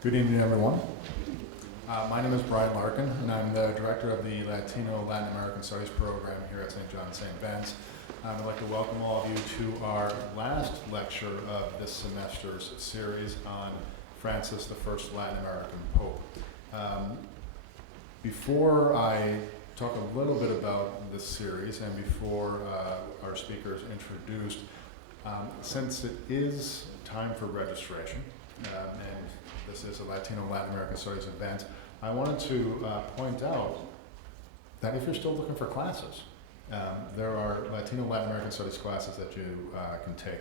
Good evening, everyone. My name is Brian Larkin, and I'm the director of the Latino Latin American Studies program here at St. John St. Ben's. I'd like to welcome all of you to our last lecture of this semester's series on Francis I, Latin American Pope. Before I talk a little bit about this series and before our speakers introduced, since it is time for registration, and this is a Latino Latin American Studies event, I wanted to point out that if you're still looking for classes, there are Latino Latin American Studies classes that you can take.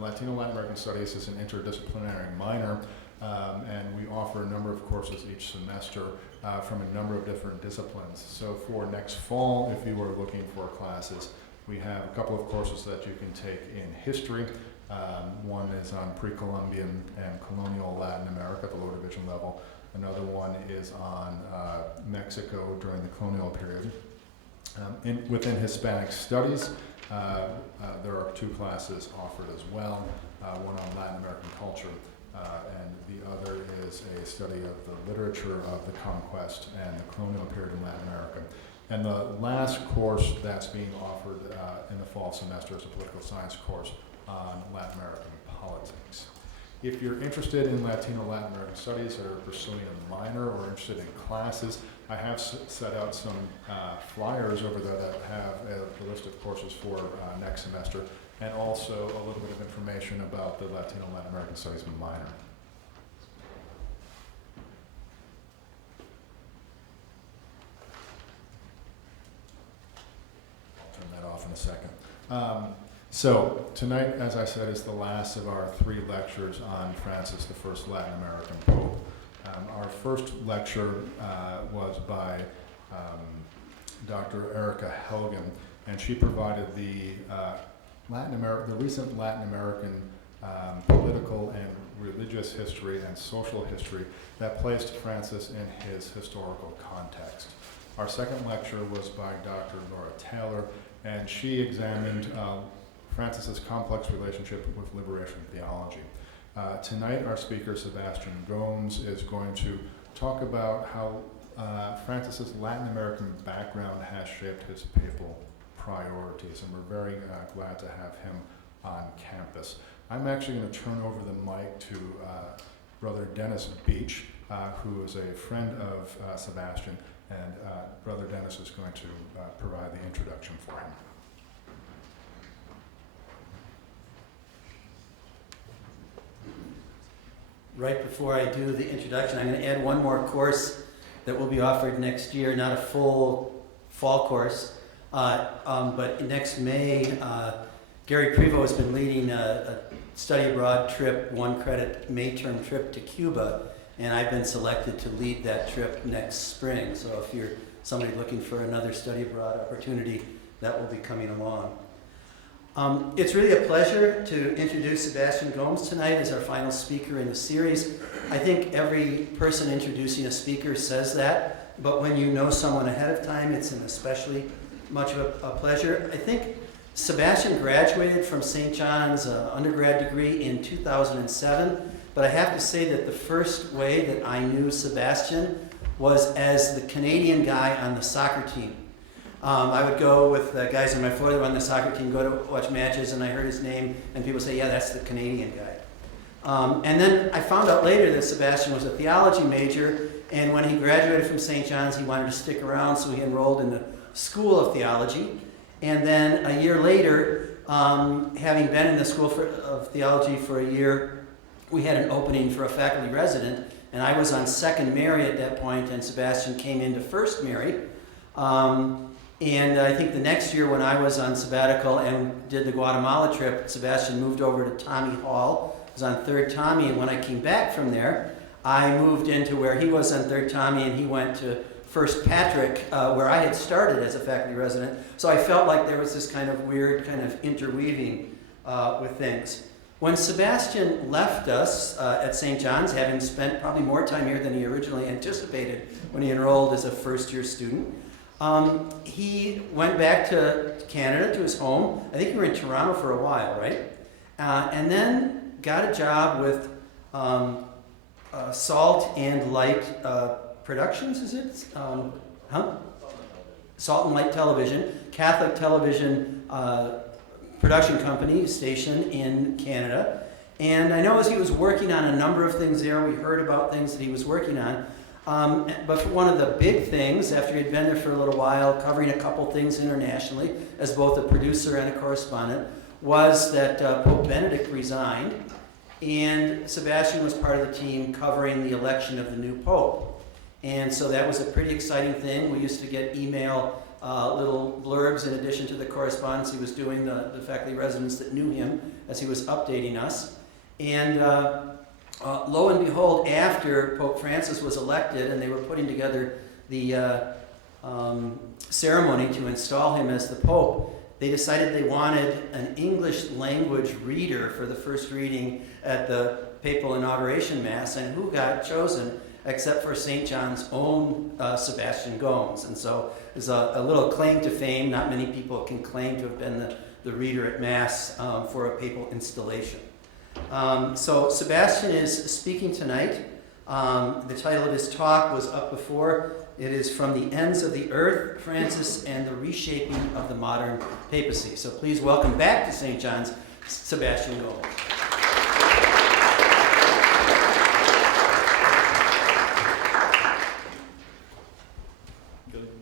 Latino Latin American Studies is an interdisciplinary minor, and we offer a number of courses each semester from a number of different disciplines. So for next fall, if you are looking for classes, we have a couple of courses that you can take in history. One is on pre-Columbian and colonial Latin America at the lower division level. Another one is on Mexico during the colonial period. Within Hispanic Studies, there are two classes offered as well, one on Latin American culture, and the other is a study of the literature of the conquest and the colonial period in Latin America. And the last course that's being offered in the fall semester is a political science course on Latin American politics. If you're interested in Latino Latin American Studies or pursuing a minor or interested in classes, I have set out some flyers over there that have a list of courses for next semester, and also a little bit of information about the Latino Latin American Studies minor. I'll turn that off in a second. So tonight, as I said, is the last of our 3 lectures on Francis I, Latin American Pope. Our first lecture was by Dr. Erica Helgen, and she provided the recent Latin American political and religious history and social history that placed Francis in his historical context. Our second lecture was by Dr. Nora Taylor, and she examined Francis's complex relationship with liberation theology. Tonight, our speaker, Sebastian Gomes, is going to talk about how Francis's Latin American background has shaped his papal priorities, and we're very glad to have him on campus. I'm actually going to turn over the mic to Brother Dennis Beach, who is a friend of Sebastian, and Brother Dennis is going to provide the introduction for him. Right before I do the introduction, I'm going to add one more course that will be offered next year, not a full fall course, but next May, Gary Prevost has been leading a study abroad trip, 1 credit May term trip to Cuba, and I've been selected to lead that trip next spring. So if you're somebody looking for another study abroad opportunity, that will be coming along. It's really a pleasure to introduce Sebastian Gomes tonight as our final speaker in the series. I think every person introducing a speaker says that, but when you know someone ahead of time, it's an especially much of a pleasure. I think Sebastian graduated from St. John's undergrad degree in 2007, but I have to say that the first way that I knew Sebastian was as the Canadian guy on the soccer team. I would go with the guys on my floor that were on the soccer team, go to watch matches, and I heard his name, and people say, yeah, that's the Canadian guy. And then I found out later that Sebastian was a theology major, and when he graduated from St. John's, he wanted to stick around, so he enrolled in the School of Theology. And then a year later, having been in the School of Theology for a year, we had an opening for a faculty resident, and I was on Second Mary at that point, and Sebastian came into First Mary. And I think the next year when I was on sabbatical and did the Guatemala trip, Sebastian moved over to Tommy Hall. I was on Third Tommy, and when I came back from there, I moved into where he was on Third Tommy, and he went to First Patrick, where I had started as a faculty resident. So I felt like there was this kind of weird kind of interweaving with things. When Sebastian left us at St. John's, having spent probably more time here than he originally anticipated when he enrolled as a first-year student, he went back to Canada, to his home. I think you were in Toronto for a while, right? And then got a job with a Salt and Light Productions, is it? Salt and Light Television, Catholic television production company, station in Canada. And I know as he was working on a number of things there, we heard about things that he was working on. But for one of the big things, after he'd been there for a little while, covering a couple things internationally, as both a producer and a correspondent, was that Pope Benedict resigned, and Sebastian was part of the team covering the election of the new Pope. And so that was a pretty exciting thing. We used to get email little blurbs in addition to the correspondence he was doing, the faculty residents that knew him, as he was updating us. And lo and behold, after Pope Francis was elected and they were putting together the ceremony to install him as the Pope, they decided they wanted an English language reader for the first reading at the papal inauguration mass, and who got chosen except for St. John's own Sebastian Gomes. And so there's a little claim to fame. Not many people can claim to have been the reader at mass for a papal installation. So Sebastian is speaking tonight. The title of his talk was up before. It is From the Ends of the Earth, Francis and the Reshaping of the Modern Papacy. So please welcome back to St. John's, Sebastian Gomes.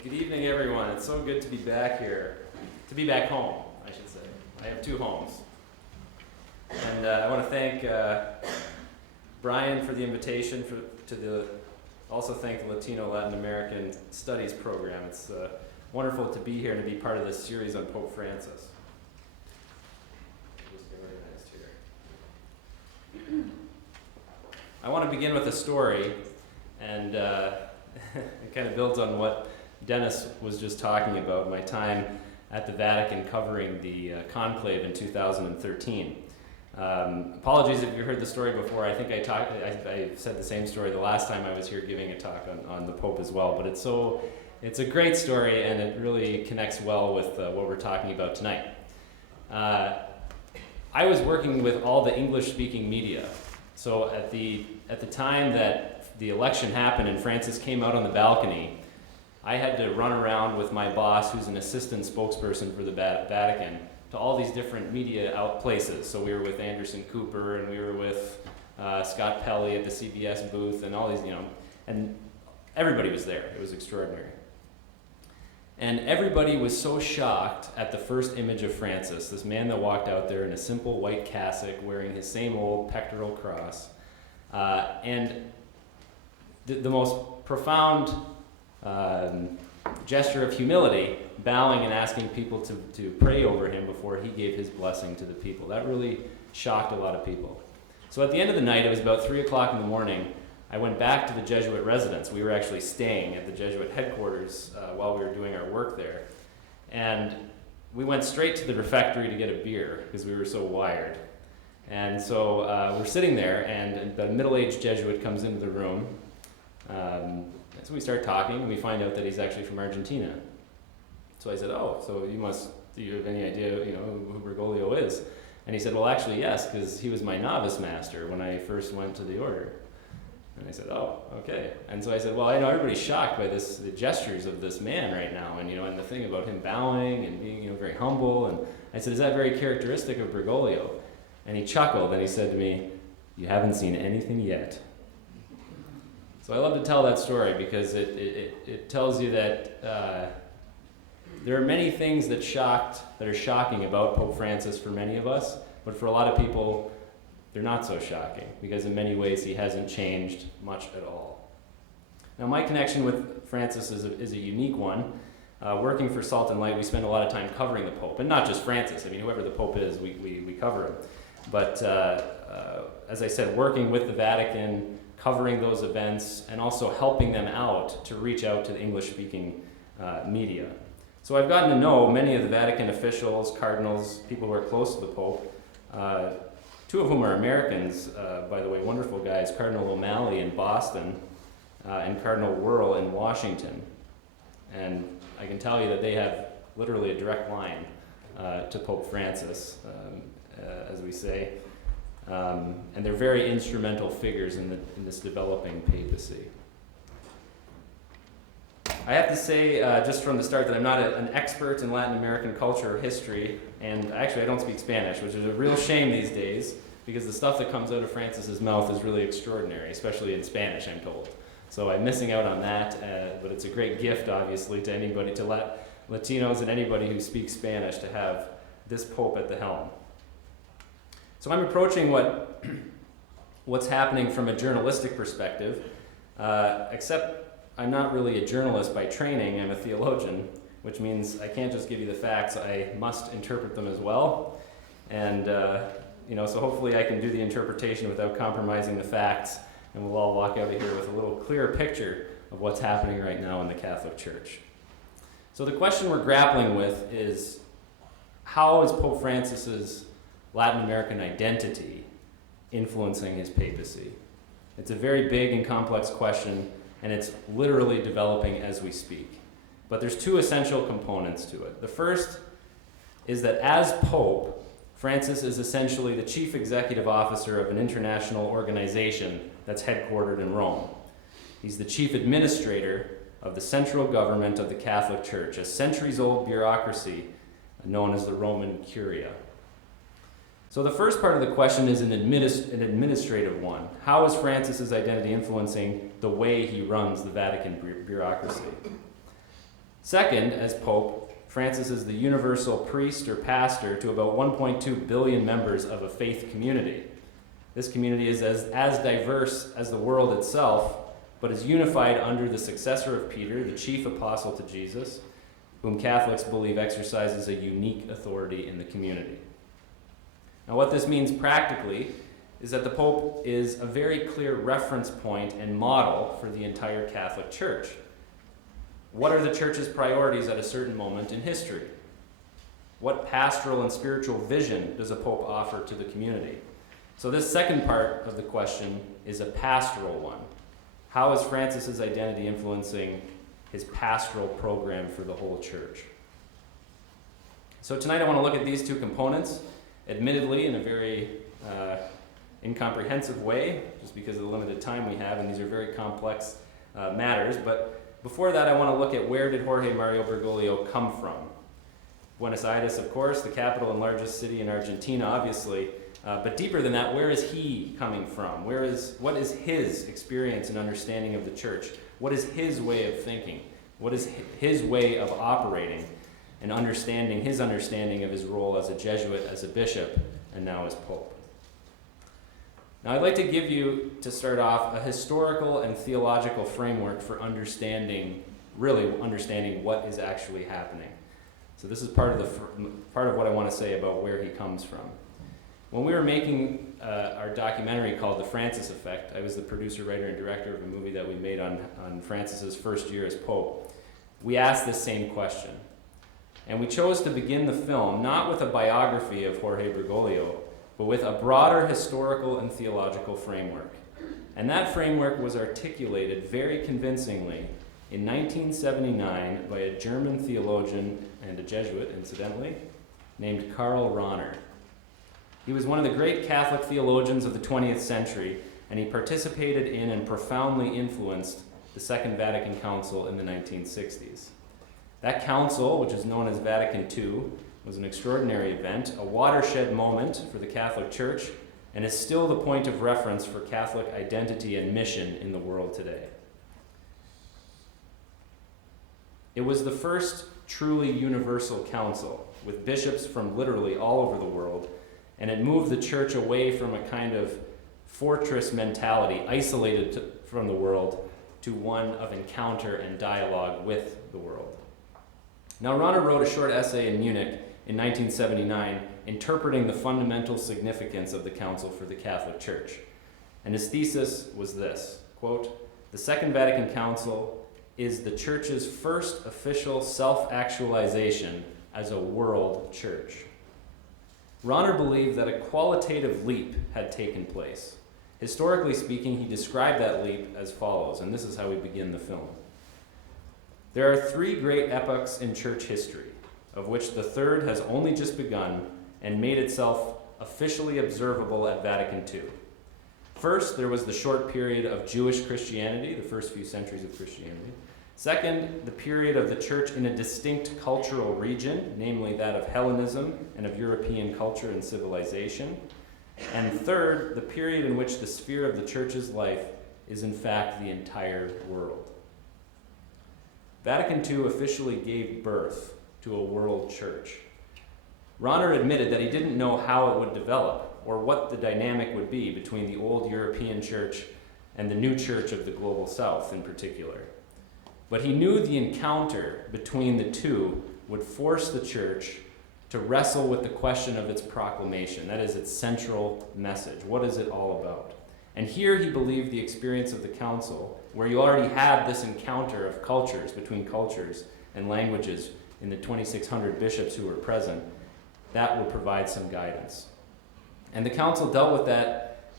Good evening, everyone. It's so good to be back here. To be back home, I should say. I have two homes. And I want to thank Brian for the invitation, also thank the Latino Latin American Studies program. It's wonderful to be here and to be part of this series on Pope Francis. Just get organized here. I want to begin with a story, and it kind of builds on what Dennis was just talking about, my time at the Vatican covering the conclave in 2013. Apologies if you heard the story before. I think I said the same story the last time I was here giving a talk on the Pope as well. But it's a great story, and it really connects well with what we're talking about tonight. I was working with all the English-speaking media. So at the time that the election happened and Francis came out on the balcony, I had to run around with my boss, who's an assistant spokesperson for the Vatican, to all these different media out places. So we were with Anderson Cooper, and we were with Scott Pelley at the CBS booth, and all these, and everybody was there. It was extraordinary. And everybody was so shocked at the first image of Francis, this man that walked out there in a simple white cassock, wearing his same old pectoral cross, and the most profound gesture of humility, bowing and asking people to pray over him before he gave his blessing to the people. That really shocked a lot of people. So at the end of the night, it was about 3 o'clock in the morning, I went back to the Jesuit residence. We were actually staying at the Jesuit headquarters while we were doing our work there. And we went straight to the refectory to get a beer because we were so wired. And so we're sitting there, and the middle-aged Jesuit comes into the room. So we start talking, and we find out that he's actually from Argentina. So I said, "Oh, so do you have any idea, who Bergoglio is?" And he said, "Well, actually, yes, because he was my novice master when I first went to the order." And I said, "Oh, okay." And so I said, "Well, I know everybody's shocked by the gestures of this man right now, and the thing about him bowing and being, very humble." And I said, "Is that very characteristic of Bergoglio?" And he chuckled, and he said to me, "You haven't seen anything yet." So I love to tell that story because it tells you that there are many things that are shocking about Pope Francis for many of us, but for a lot of people, they're not so shocking because in many ways he hasn't changed much at all. Now my connection with Francis is a unique one. Working for Salt and Light, we spend a lot of time covering the Pope, and not just Francis. I mean, whoever the Pope is, we cover him. But as I said, working with the Vatican, covering those events, and also helping them out to reach out to the English-speaking media. So I've gotten to know many of the Vatican officials, cardinals, people who are close to the Pope, two of whom are Americans, by the way, wonderful guys, Cardinal O'Malley in Boston and Cardinal Wuerl in Washington. And I can tell you that they have literally a direct line to Pope Francis, as we say. And they're very instrumental figures in this developing papacy. I have to say, just from the start, that I'm not an expert in Latin American culture or history, and actually I don't speak Spanish, which is a real shame these days, because the stuff that comes out of Francis's mouth is really extraordinary, especially in Spanish, I'm told. So I'm missing out on that, but it's a great gift, obviously, to anybody, to Latinos and anybody who speaks Spanish, to have this Pope at the helm. So I'm approaching what's happening from a journalistic perspective, except I'm not really a journalist by training. I'm a theologian, which means I can't just give you the facts. I must interpret them as well. And, so hopefully I can do the interpretation without compromising the facts, and we'll all walk out of here with a little clearer picture of what's happening right now in the Catholic Church. So the question we're grappling with is, how is Pope Francis's Latin American identity influencing his papacy? It's a very big and complex question, and it's literally developing as we speak. But there's two essential components to it. The first is that as Pope, Francis is essentially the chief executive officer of an international organization that's headquartered in Rome. He's the chief administrator of the central government of the Catholic Church, a centuries-old bureaucracy known as the Roman Curia. So the first part of the question is an administrative one. How is Francis's identity influencing the way he runs the Vatican bureaucracy? Second, as Pope, Francis is the universal priest or pastor to about 1.2 billion members of a faith community. This community is as diverse as the world itself, but is unified under the successor of Peter, the chief apostle to Jesus, whom Catholics believe exercises a unique authority in the community. Now, what this means practically is that the Pope is a very clear reference point and model for the entire Catholic Church. What are the Church's priorities at a certain moment in history? What pastoral and spiritual vision does a Pope offer to the community? So this second part of the question is a pastoral one. How is Francis's identity influencing his pastoral program for the whole Church? So tonight I want to look at these two components, admittedly in a very incomprehensive way, just because of the limited time we have, and these are very complex matters. But before that, I want to look at, where did Jorge Mario Bergoglio come from? Buenos Aires, of course, the capital and largest city in Argentina, obviously. But deeper than that, where is he coming from? What is his experience and understanding of the Church? What is his way of thinking? What is his way of operating and his understanding of his role as a Jesuit, as a bishop, and now as Pope? Now, I'd like to give you, to start off, a historical and theological framework for understanding what is actually happening. So this is part of what I want to say about where he comes from. When we were making our documentary called The Francis Effect, I was the producer, writer, and director of a movie that we made on Francis's first year as Pope. We asked this same question. And we chose to begin the film not with a biography of Jorge Bergoglio, but with a broader historical and theological framework. And that framework was articulated very convincingly in 1979 by a German theologian and a Jesuit, incidentally, named Karl Rahner. He was one of the great Catholic theologians of the 20th century, and he participated in and profoundly influenced the Second Vatican Council in the 1960s. That council, which is known as Vatican II, was an extraordinary event, a watershed moment for the Catholic Church, and is still the point of reference for Catholic identity and mission in the world today. It was the first truly universal council, with bishops from literally all over the world, and it moved the Church away from a kind of fortress mentality, isolated from the world, to one of encounter and dialogue with the world. Now, Rahner wrote a short essay in Munich in 1979 interpreting the fundamental significance of the Council for the Catholic Church. And his thesis was this, quote, "The Second Vatican Council is the Church's first official self-actualization as a world church." Rahner believed that a qualitative leap had taken place. Historically speaking, he described that leap as follows, and this is how we begin the film. There are three great epochs in church history, of which the third has only just begun and made itself officially observable at Vatican II. First, there was the short period of Jewish Christianity, the first few centuries of Christianity. Second, the period of the church in a distinct cultural region, namely that of Hellenism and of European culture and civilization. And third, the period in which the sphere of the church's life is in fact the entire world. Vatican II officially gave birth to a world church. Rahner admitted that he didn't know how it would develop or what the dynamic would be between the old European church and the new church of the global south in particular. But he knew the encounter between the two would force the church to wrestle with the question of its proclamation, that is, its central message. What is it all about? And here he believed the experience of the council, where you already had this encounter of cultures, between cultures and languages in the 2,600 bishops who were present, that will provide some guidance. And the council dealt with that,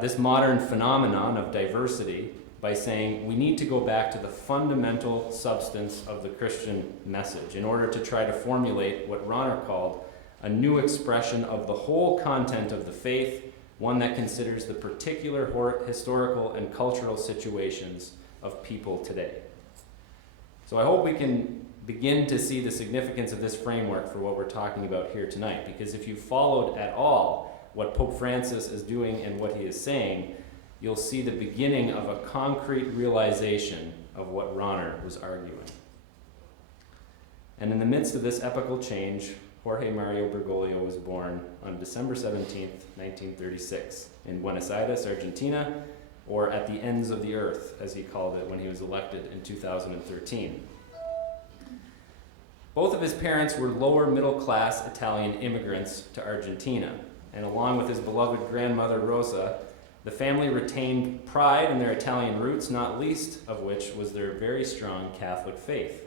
this modern phenomenon of diversity by saying we need to go back to the fundamental substance of the Christian message in order to try to formulate what Rahner called a new expression of the whole content of the faith, one that considers the particular historical and cultural situations of people today. So I hope we can begin to see the significance of this framework for what we're talking about here tonight, because if you followed at all what Pope Francis is doing and what he is saying, you'll see the beginning of a concrete realization of what Rahner was arguing. And in the midst of this epochal change, Jorge Mario Bergoglio was born on December 17, 1936, in Buenos Aires, Argentina, or at the ends of the earth, as he called it when he was elected in 2013. Both of his parents were lower middle class Italian immigrants to Argentina, and along with his beloved grandmother Rosa, the family retained pride in their Italian roots, not least of which was their very strong Catholic faith.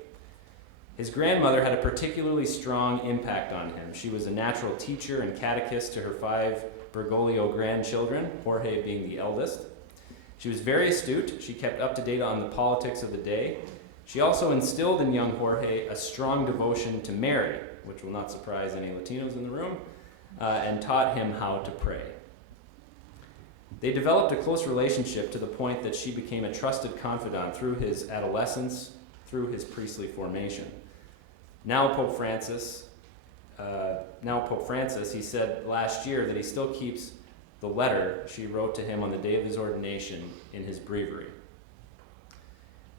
His grandmother had a particularly strong impact on him. She was a natural teacher and catechist to her 5 Bergoglio grandchildren, Jorge being the eldest. She was very astute. She kept up to date on the politics of the day. She also instilled in young Jorge a strong devotion to Mary, which will not surprise any Latinos in the room, and taught him how to pray. They developed a close relationship to the point that she became a trusted confidant through his adolescence, through his priestly formation. Now Pope Francis, he said last year that he still keeps the letter she wrote to him on the day of his ordination in his breviary.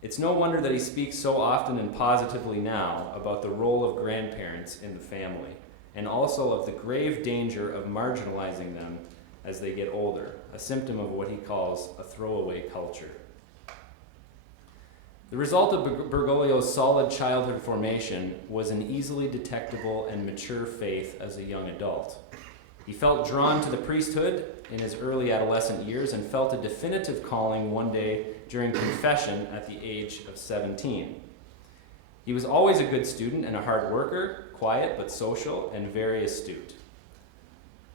It's no wonder that he speaks so often and positively now about the role of grandparents in the family, and also of the grave danger of marginalizing them as they get older, a symptom of what he calls a throwaway culture. The result of Bergoglio's solid childhood formation was an easily detectable and mature faith as a young adult. He felt drawn to the priesthood in his early adolescent years and felt a definitive calling one day during confession at the age of 17. He was always a good student and a hard worker, quiet but social, and very astute.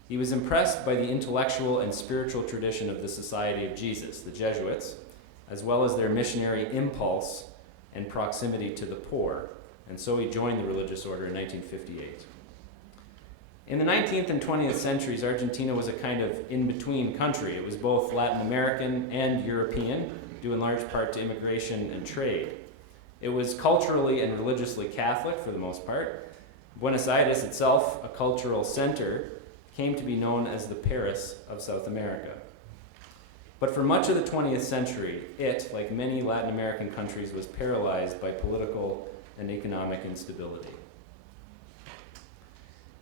He was impressed by the intellectual and spiritual tradition of the Society of Jesus, the Jesuits, as well as their missionary impulse and proximity to the poor, and so he joined the religious order in 1958. In the 19th and 20th centuries, Argentina was a kind of in-between country. It was both Latin American and European, due in large part to immigration and trade. It was culturally and religiously Catholic for the most part. Buenos Aires itself, a cultural center, came to be known as the Paris of South America. But for much of the 20th century, it, like many Latin American countries, was paralyzed by political and economic instability.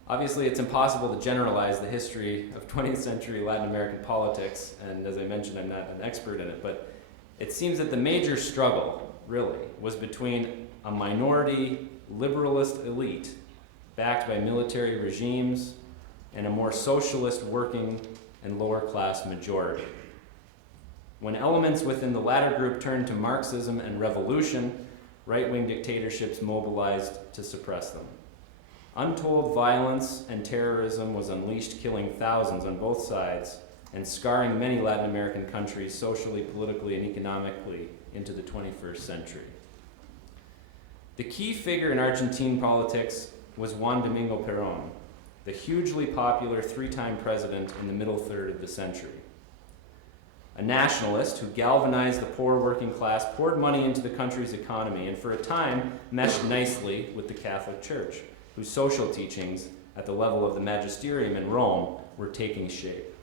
Obviously, it's impossible to generalize the history of 20th century Latin American politics, and as I mentioned, I'm not an expert in it, but it seems that the major struggle, really, was between a minority liberalist elite backed by military regimes and a more socialist working and lower class majority. When elements within the latter group turned to Marxism and revolution, right-wing dictatorships mobilized to suppress them. Untold violence and terrorism was unleashed, killing thousands on both sides and scarring many Latin American countries socially, politically, and economically into the 21st century. The key figure in Argentine politics was Juan Domingo Perón, the hugely popular three-time president in the middle third of the century. A nationalist who galvanized the poor working class, poured money into the country's economy, and for a time meshed nicely with the Catholic Church, whose social teachings at the level of the magisterium in Rome were taking shape.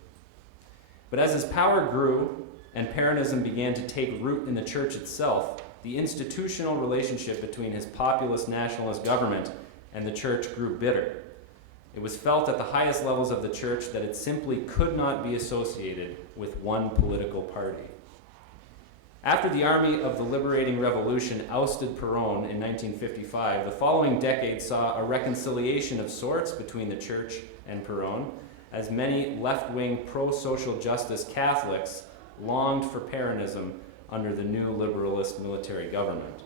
But as his power grew and Peronism began to take root in the church itself, the institutional relationship between his populist nationalist government and the church grew bitter. It was felt at the highest levels of the church that it simply could not be associated with one political party. After the Army of the Liberating Revolution ousted Perón in 1955, the following decade saw a reconciliation of sorts between the church and Perón, as many left-wing pro-social justice Catholics longed for Peronism under the new liberalist military government.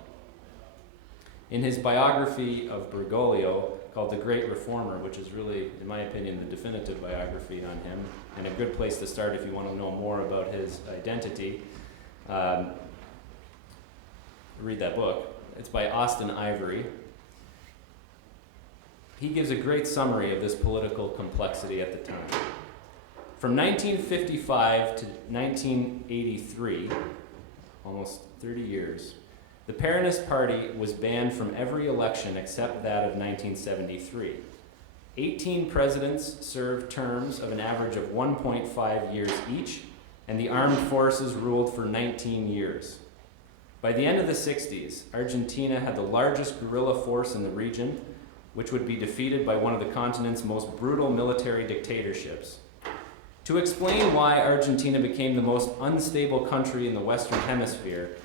In his biography of Bergoglio, called The Great Reformer, which is really, in my opinion, the definitive biography on him, and a good place to start if you want to know more about his identity, read that book. It's by Austin Ivory. He gives a great summary of this political complexity at the time. From 1955 to 1983, almost 30 years, the Peronist Party was banned from every election except that of 1973. 18 presidents served terms of an average of 1.5 years each, and the armed forces ruled for 19 years. By the end of the 60s, Argentina had the largest guerrilla force in the region, which would be defeated by one of the continent's most brutal military dictatorships. To explain why Argentina became the most unstable country in the Western Hemisphere,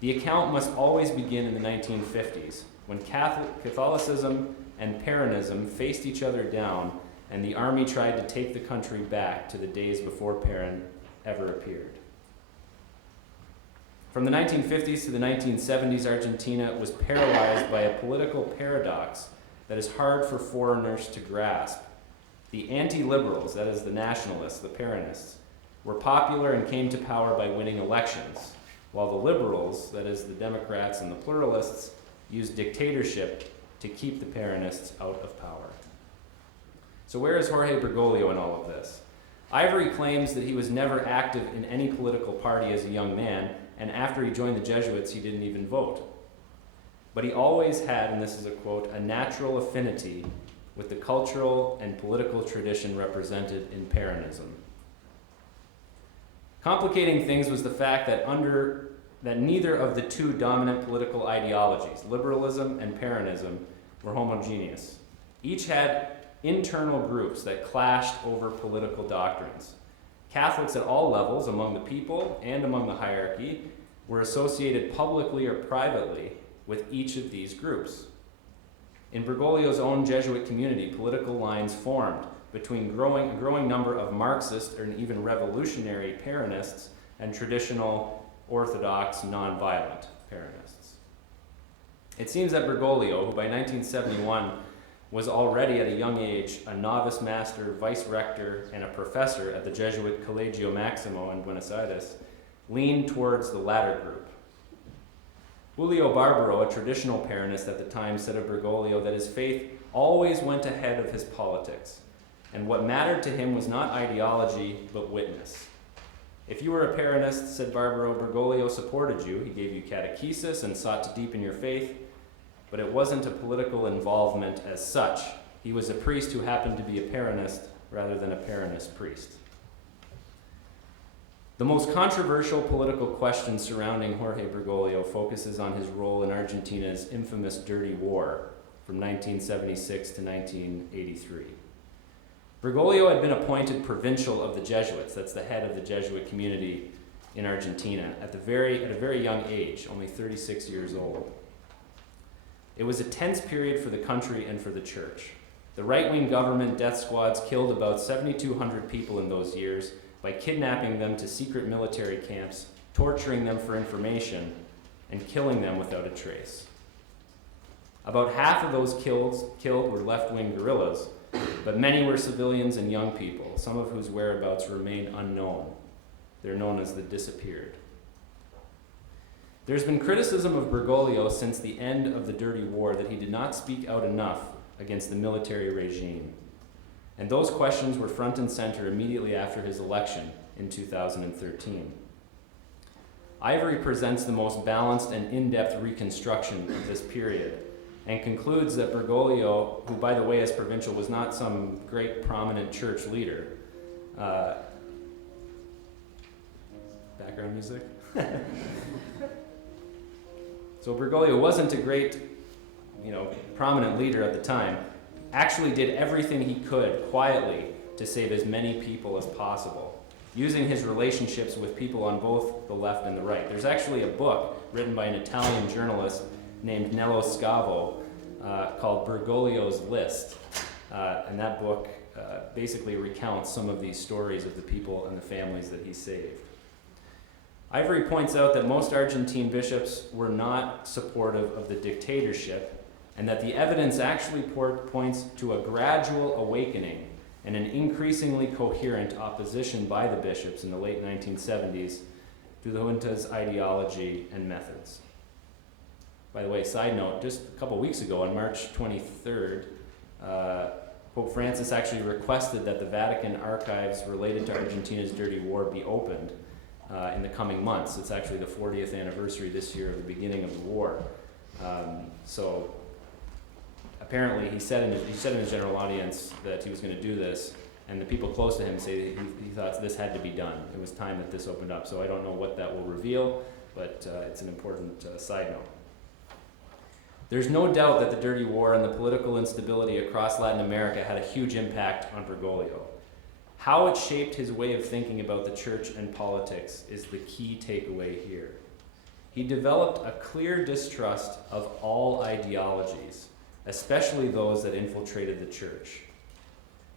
the account must always begin in the 1950s, when Catholicism and Peronism faced each other down, and the army tried to take the country back to the days before Perón ever appeared. From the 1950s to the 1970s, Argentina was paralyzed by a political paradox that is hard for foreigners to grasp. The anti-liberals, that is the nationalists, the Peronists, were popular and came to power by winning elections, while the liberals, that is the Democrats and the pluralists, used dictatorship to keep the Peronists out of power. So where is Jorge Bergoglio in all of this? Ivory claims that he was never active in any political party as a young man, and after he joined the Jesuits, he didn't even vote. But he always had, and this is a quote, a natural affinity with the cultural and political tradition represented in Peronism. Complicating things was the fact that neither of the two dominant political ideologies, liberalism and Peronism, were homogeneous. Each had internal groups that clashed over political doctrines. Catholics at all levels, among the people and among the hierarchy, were associated publicly or privately with each of these groups. In Bergoglio's own Jesuit community, political lines formed between a growing number of Marxist and even revolutionary Peronists and traditional Orthodox, nonviolent Peronists. It seems that Bergoglio, who by 1971 was already at a young age a novice master, vice rector, and a professor at the Jesuit Colegio Maximo in Buenos Aires, leaned towards the latter group. Julio Barbaro, a traditional Peronist at the time, said of Bergoglio that his faith always went ahead of his politics, and what mattered to him was not ideology, but witness. If you were a Peronist, said Barbaro, Bergoglio supported you. He gave you catechesis and sought to deepen your faith, but it wasn't a political involvement as such. He was a priest who happened to be a Peronist rather than a Peronist priest. The most controversial political question surrounding Jorge Bergoglio focuses on his role in Argentina's infamous Dirty War from 1976 to 1983. Bergoglio had been appointed provincial of the Jesuits, that's the head of the Jesuit community in Argentina, at a very young age, only 36 years old. It was a tense period for the country and for the church. The right-wing government death squads killed about 7,200 people in those years by kidnapping them to secret military camps, torturing them for information, and killing them without a trace. About half of those killed were left-wing guerrillas, but many were civilians and young people, some of whose whereabouts remain unknown. They're known as the disappeared. There's been criticism of Bergoglio since the end of the Dirty War that he did not speak out enough against the military regime. And those questions were front and center immediately after his election in 2013. Ivory presents the most balanced and in-depth reconstruction of this period and concludes that Bergoglio, who by the way as provincial was not some great prominent church leader, background music? So Bergoglio wasn't a great, prominent leader at the time, actually did everything he could quietly to save as many people as possible, using his relationships with people on both the left and the right. There's actually a book written by an Italian journalist named Nello Scavo called Bergoglio's List. And that book basically recounts some of these stories of the people and the families that he saved. Ivory points out that most Argentine bishops were not supportive of the dictatorship, and that the evidence actually points to a gradual awakening and an increasingly coherent opposition by the bishops in the late 1970s to the junta's ideology and methods. By the way, side note, just a couple weeks ago, on March 23rd, Pope Francis actually requested that the Vatican archives related to Argentina's dirty war be opened in the coming months. It's actually the 40th anniversary this year of the beginning of the war. So apparently he said in his general audience that he was going to do this, and the people close to him say that he thought this had to be done. It was time that this opened up. So I don't know what that will reveal, but it's an important side note. There's no doubt that the dirty war and the political instability across Latin America had a huge impact on Bergoglio. How it shaped his way of thinking about the church and politics is the key takeaway here. He developed a clear distrust of all ideologies, especially those that infiltrated the church.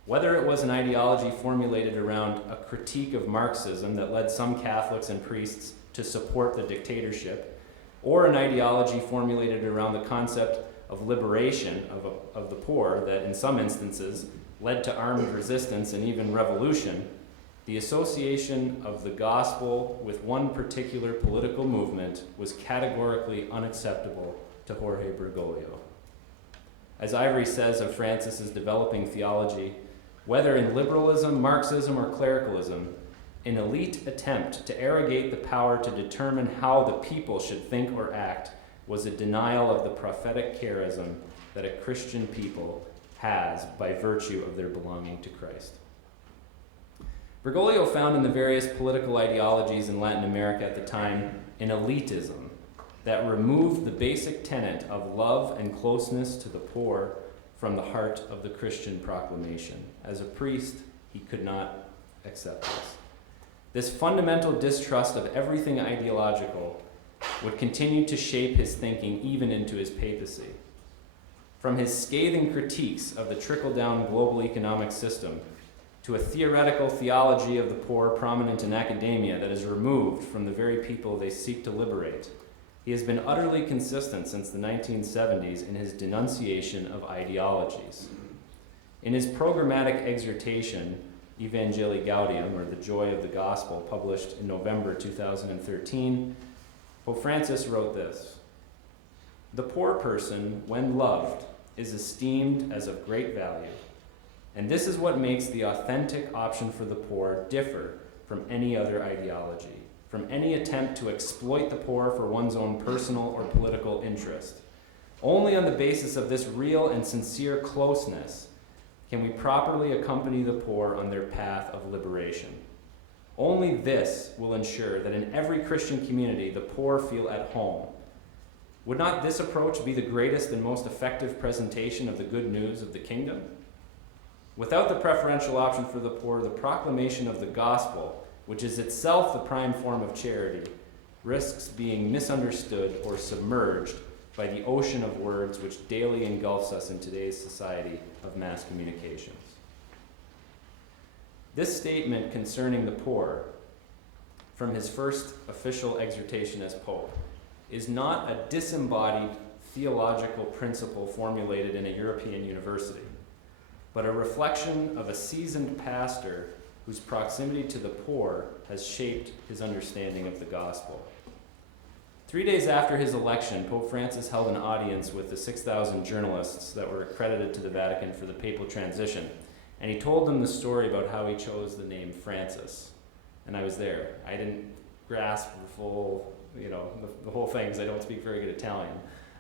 Whether it was an ideology formulated around a critique of Marxism that led some Catholics and priests to support the dictatorship, or an ideology formulated around the concept of liberation of the poor that in some instances led to armed resistance and even revolution, the association of the gospel with one particular political movement was categorically unacceptable to Jorge Bergoglio. As Ivory says of Francis's developing theology, whether in liberalism, Marxism, or clericalism, an elite attempt to arrogate the power to determine how the people should think or act was a denial of the prophetic charism that a Christian people has by virtue of their belonging to Christ. Bergoglio found in the various political ideologies in Latin America at the time an elitism that removed the basic tenet of love and closeness to the poor from the heart of the Christian proclamation. As a priest, he could not accept this. This fundamental distrust of everything ideological would continue to shape his thinking even into his papacy. From his scathing critiques of the trickle-down global economic system to a theoretical theology of the poor prominent in academia that is removed from the very people they seek to liberate, he has been utterly consistent since the 1970s in his denunciation of ideologies. In his programmatic exhortation, Evangelii Gaudium, or The Joy of the Gospel, published in November 2013, Pope Francis wrote this: "The poor person, when loved, is esteemed as of great value, and this is what makes the authentic option for the poor differ from any other ideology, from any attempt to exploit the poor for one's own personal or political interest. Only on the basis of this real and sincere closeness can we properly accompany the poor on their path of liberation. Only this will ensure that in every Christian community the poor feel at home. Would not this approach be the greatest and most effective presentation of the good news of the kingdom? Without the preferential option for the poor, the proclamation of the gospel, which is itself the prime form of charity, risks being misunderstood or submerged by the ocean of words which daily engulfs us in today's society of mass communications." This statement concerning the poor, from his first official exhortation as Pope, is not a disembodied theological principle formulated in a European university, but a reflection of a seasoned pastor whose proximity to the poor has shaped his understanding of the gospel. 3 days after his election, Pope Francis held an audience with the 6,000 journalists that were accredited to the Vatican for the papal transition, And he told them the story about how he chose the name Francis. And I was there. I didn't grasp the full, the whole thing because I don't speak very good Italian.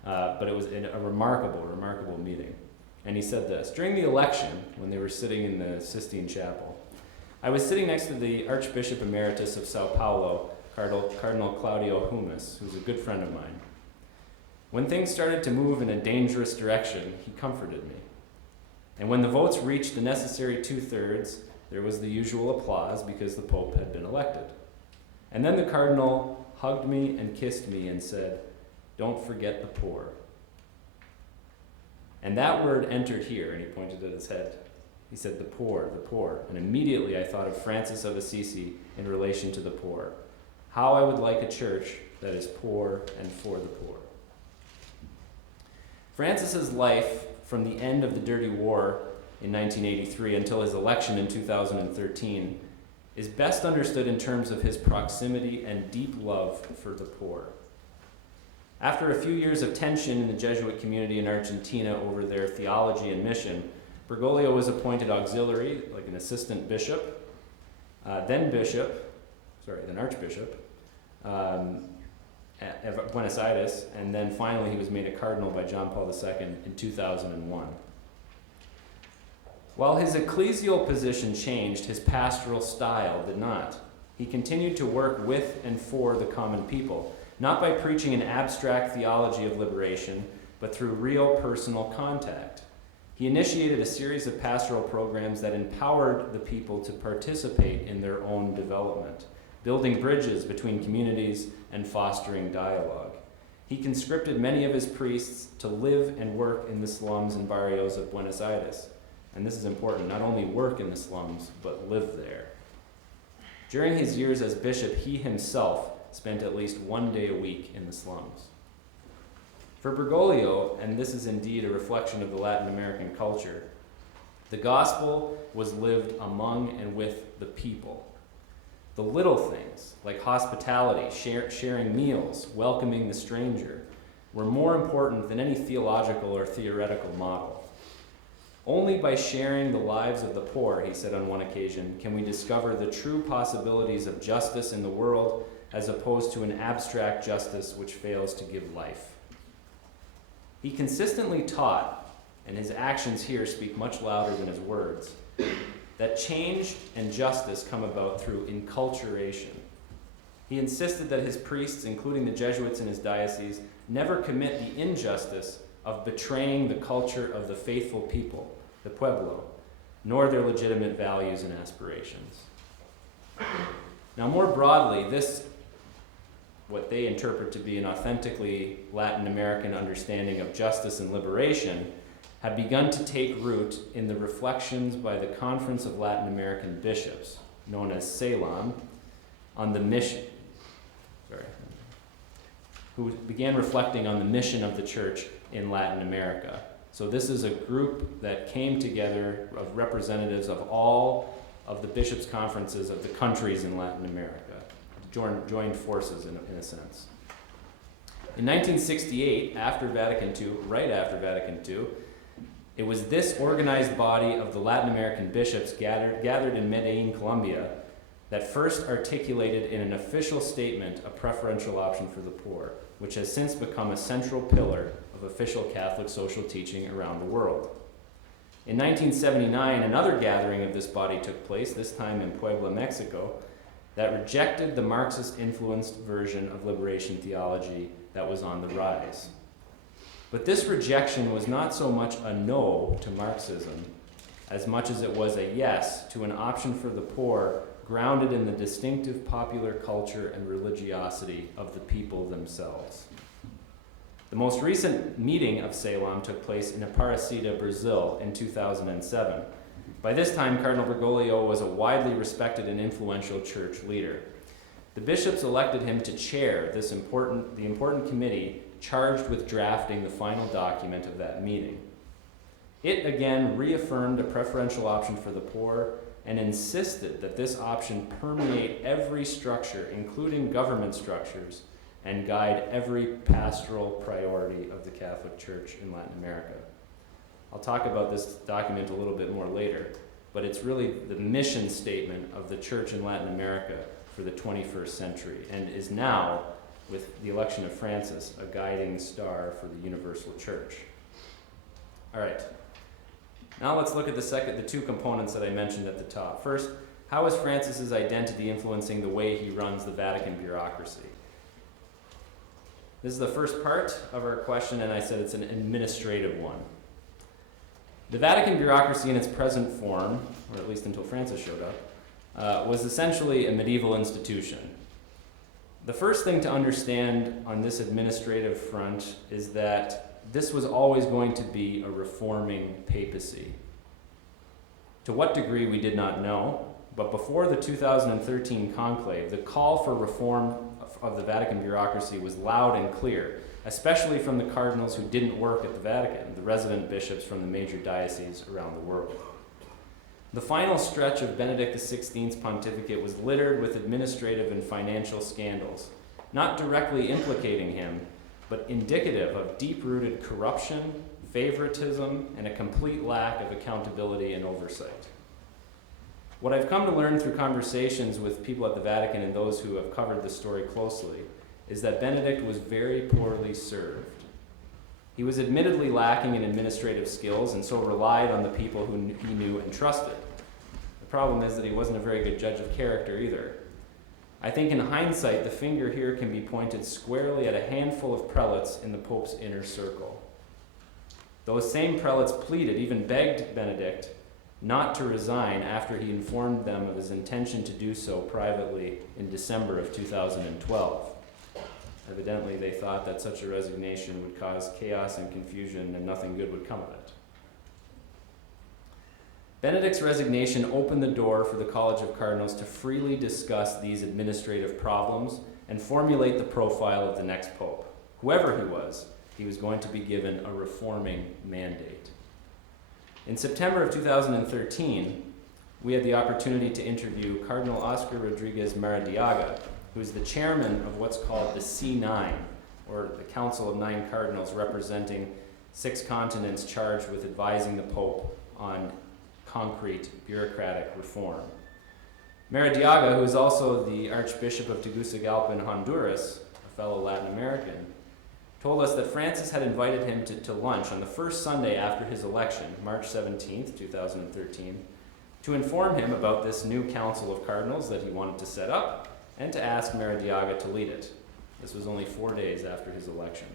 But it was a remarkable meeting. And he said this: during the election, when they were sitting in the Sistine Chapel, I was sitting next to the Archbishop Emeritus of Sao Paulo, Cardinal Claudio Humas, who's a good friend of mine. When things started to move in a dangerous direction, he comforted me. And when the votes reached the necessary 2/3, there was the usual applause because the Pope had been elected. And then the Cardinal hugged me and kissed me and said, "Don't forget the poor." And that word entered here, and he pointed at his head. He said, the poor, the poor. And immediately I thought of Francis of Assisi in relation to the poor. How I would like a church that is poor and for the poor. Francis's life from the end of the Dirty War in 1983 until his election in 2013 is best understood in terms of his proximity and deep love for the poor. After a few years of tension in the Jesuit community in Argentina over their theology and mission, Bergoglio was appointed auxiliary, like an assistant bishop, then archbishop, at Buenos Aires, and then finally he was made a cardinal by John Paul II in 2001. While his ecclesial position changed, his pastoral style did not. He continued to work with and for the common people, not by preaching an abstract theology of liberation, but through real personal contact. He initiated a series of pastoral programs that empowered the people to participate in their own development, building bridges between communities and fostering dialogue. He conscripted many of his priests to live and work in the slums and barrios of Buenos Aires. And this is important, not only work in the slums, but live there. During his years as bishop, he himself spent at least one day a week in the slums. For Bergoglio, and this is indeed a reflection of the Latin American culture, the gospel was lived among and with the people. The little things, like hospitality, sharing meals, welcoming the stranger, were more important than any theological or theoretical model. Only by sharing the lives of the poor, he said on one occasion, can we discover the true possibilities of justice in the world as opposed to an abstract justice which fails to give life. He consistently taught, and his actions here speak much louder than his words, that change and justice come about through enculturation. He insisted that his priests, including the Jesuits in his diocese, never commit the injustice of betraying the culture of the faithful people, the pueblo, nor their legitimate values and aspirations. Now, more broadly, this, what they interpret to be an authentically Latin American understanding of justice and liberation, had begun to take root in the reflections by the Conference of Latin American Bishops, known as CELAM, on the mission, who began reflecting on the mission of the church in Latin America. So this is a group that came together of representatives of all of the bishops' conferences of the countries in Latin America, joined forces in a sense. In 1968, after Vatican II, right after Vatican II, it was this organized body of the Latin American bishops gathered in Medellin, Colombia, that first articulated in an official statement a preferential option for the poor, which has since become a central pillar of official Catholic social teaching around the world. In 1979, another gathering of this body took place, this time in Puebla, Mexico, that rejected the Marxist-influenced version of liberation theology that was on the rise. But this rejection was not so much a no to Marxism as much as it was a yes to an option for the poor grounded in the distinctive popular culture and religiosity of the people themselves. The most recent meeting of CELAM took place in Aparecida, Brazil in 2007. By this time, Cardinal Bergoglio was a widely respected and influential church leader. The bishops elected him to chair the important committee charged with drafting the final document of that meeting. It again reaffirmed a preferential option for the poor and insisted that this option permeate every structure, including government structures, and guide every pastoral priority of the Catholic Church in Latin America. I'll talk about this document a little bit more later, but it's really the mission statement of the church in Latin America for the 21st century, and is now, with the election of Francis, a guiding star for the universal church. All right. Now let's look at the two components that I mentioned at the top. First, how is Francis's identity influencing the way he runs the Vatican bureaucracy? This is the first part of our question, and I said it's an administrative one. The Vatican bureaucracy in its present form, or at least until Francis showed up, was essentially a medieval institution. The first thing to understand on this administrative front is that this was always going to be a reforming papacy. To what degree we did not know, but before the 2013 conclave, the call for reform of the Vatican bureaucracy was loud and clear, especially from the cardinals who didn't work at the Vatican, the resident bishops from the major dioceses around the world. The final stretch of Benedict XVI's pontificate was littered with administrative and financial scandals, not directly implicating him, but indicative of deep-rooted corruption, favoritism, and a complete lack of accountability and oversight. What I've come to learn through conversations with people at the Vatican and those who have covered the story closely is that Benedict was very poorly served. He was admittedly lacking in administrative skills and so relied on the people who he knew and trusted. The problem is that he wasn't a very good judge of character either. I think in hindsight, the finger here can be pointed squarely at a handful of prelates in the Pope's inner circle. Those same prelates pleaded, even begged Benedict not to resign after he informed them of his intention to do so privately in December of 2012. Evidently, they thought that such a resignation would cause chaos and confusion and nothing good would come of it. Benedict's resignation opened the door for the College of Cardinals to freely discuss these administrative problems and formulate the profile of the next pope. Whoever he was going to be given a reforming mandate. In September of 2013, we had the opportunity to interview Cardinal Oscar Rodriguez Maradiaga, who is the chairman of what's called the C9, or the Council of Nine Cardinals, representing 6 continents charged with advising the Pope on concrete bureaucratic reform. Maradiaga, who is also the Archbishop of Tegucigalpa in Honduras, a fellow Latin American, told us that Francis had invited him to lunch on the first Sunday after his election, March 17th, 2013, to inform him about this new Council of Cardinals that he wanted to set up and to ask Maradiaga to lead it. This was only 4 days after his election.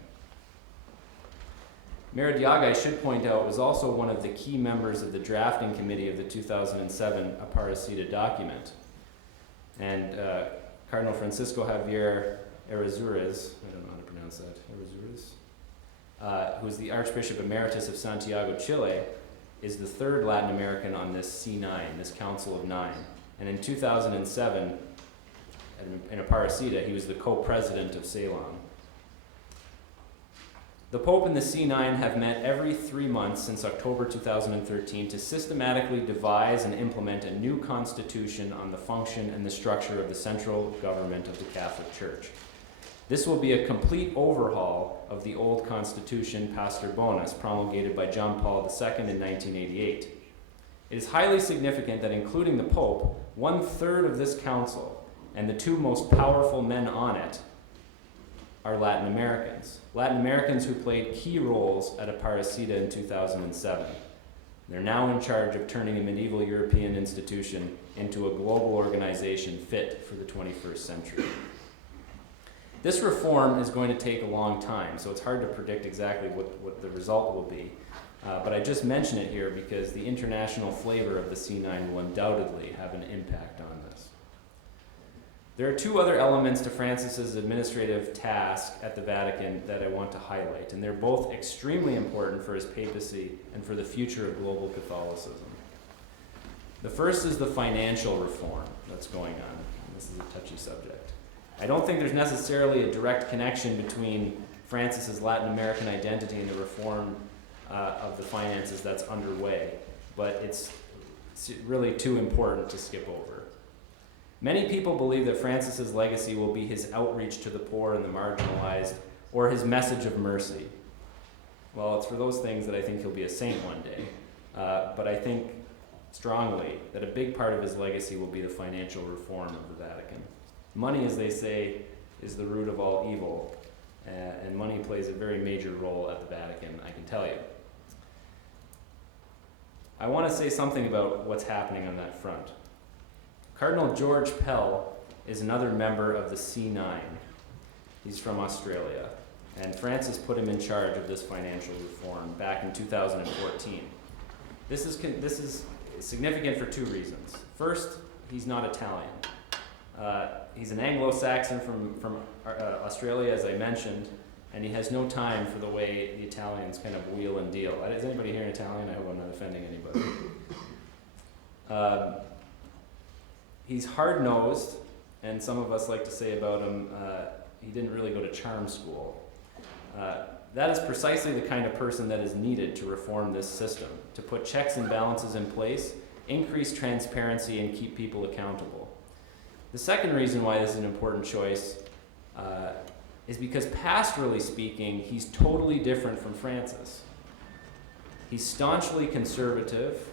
Maradiaga, I should point out, was also one of the key members of the drafting committee of the 2007 Aparecida document. And Cardinal Francisco Javier Errázuriz, I don't know how to pronounce that, who's the Archbishop Emeritus of Santiago, Chile, is the 3rd Latin American on this C9, this Council of Nine. And in 2007, in Aparecida, he was the co-president of Ceylon. The Pope and the C9 have met every 3 months since October 2013 to systematically devise and implement a new constitution on the function and the structure of the central government of the Catholic Church. This will be a complete overhaul of the old constitution, Pastor Bonus, promulgated by John Paul II in 1988. It is highly significant that including the Pope, 1/3 of this council and the 2 most powerful men on it are Latin Americans. Latin Americans who played key roles at Aparecida in 2007. They're now in charge of turning a medieval European institution into a global organization fit for the 21st century. This reform is going to take a long time, so it's hard to predict exactly what the result will be. But I just mention it here because the international flavor of the C9 will undoubtedly have an impact on this. There are 2 other elements to Francis's administrative task at the Vatican that I want to highlight, and they're both extremely important for his papacy and for the future of global Catholicism. The first is the financial reform that's going on. This is a touchy subject. I don't think there's necessarily a direct connection between Francis's Latin American identity and the reform of the finances that's underway, but it's really too important to skip over. Many people believe that Francis's legacy will be his outreach to the poor and the marginalized, or his message of mercy. Well, it's for those things that I think he'll be a saint one day, but I think strongly that a big part of his legacy will be the financial reform of the Vatican. Money, as they say, is the root of all evil, and money plays a very major role at the Vatican, I can tell you. I want to say something about what's happening on that front. Cardinal George Pell is another member of the C9. He's from Australia, and Francis put him in charge of this financial reform back in 2014. This is significant for two reasons. First, he's not Italian. He's an Anglo-Saxon from Australia, as I mentioned, and he has no time for the way the Italians kind of wheel and deal. Is anybody here in Italian? I hope I'm not offending anybody. He's hard-nosed, and some of us like to say about him, he didn't really go to charm school. That is precisely the kind of person that is needed to reform this system, to put checks and balances in place, increase transparency, and keep people accountable. The second reason why this is an important choice is because pastorally speaking, he's totally different from Francis. He's staunchly conservative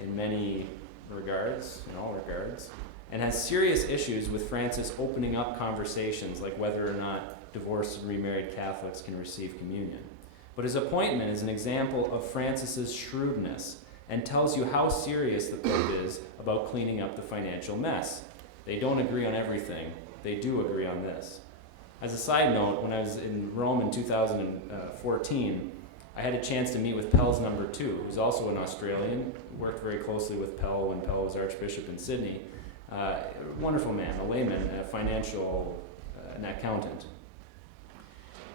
in many regards, in all regards, and has serious issues with Francis opening up conversations like whether or not divorced and remarried Catholics can receive communion. But his appointment is an example of Francis's shrewdness and tells you how serious the Pope is about cleaning up the financial mess. They don't agree on everything. They do agree on this. As a side note, when I was in Rome in 2014, I had a chance to meet with Pell's number 2, who's also an Australian, worked very closely with Pell when Pell was Archbishop in Sydney. Wonderful man, a layman, a financial, an accountant.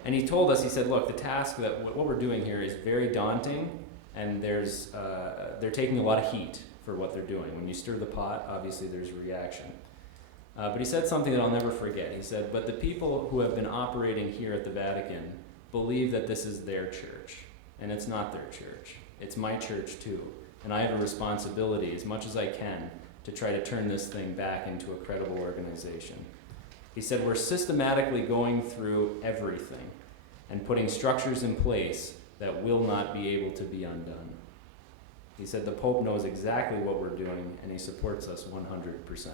And he told us, he said, look, the task that what we're doing here is very daunting, and they're taking a lot of heat for what they're doing. When you stir the pot, obviously there's a reaction. But he said something that I'll never forget. He said, but the people who have been operating here at the Vatican believe that this is their church, and it's not their church. It's my church too, and I have a responsibility as much as I can to try to turn this thing back into a credible organization. He said, we're systematically going through everything and putting structures in place that will not be able to be undone. He said, the Pope knows exactly what we're doing, and he supports us 100%.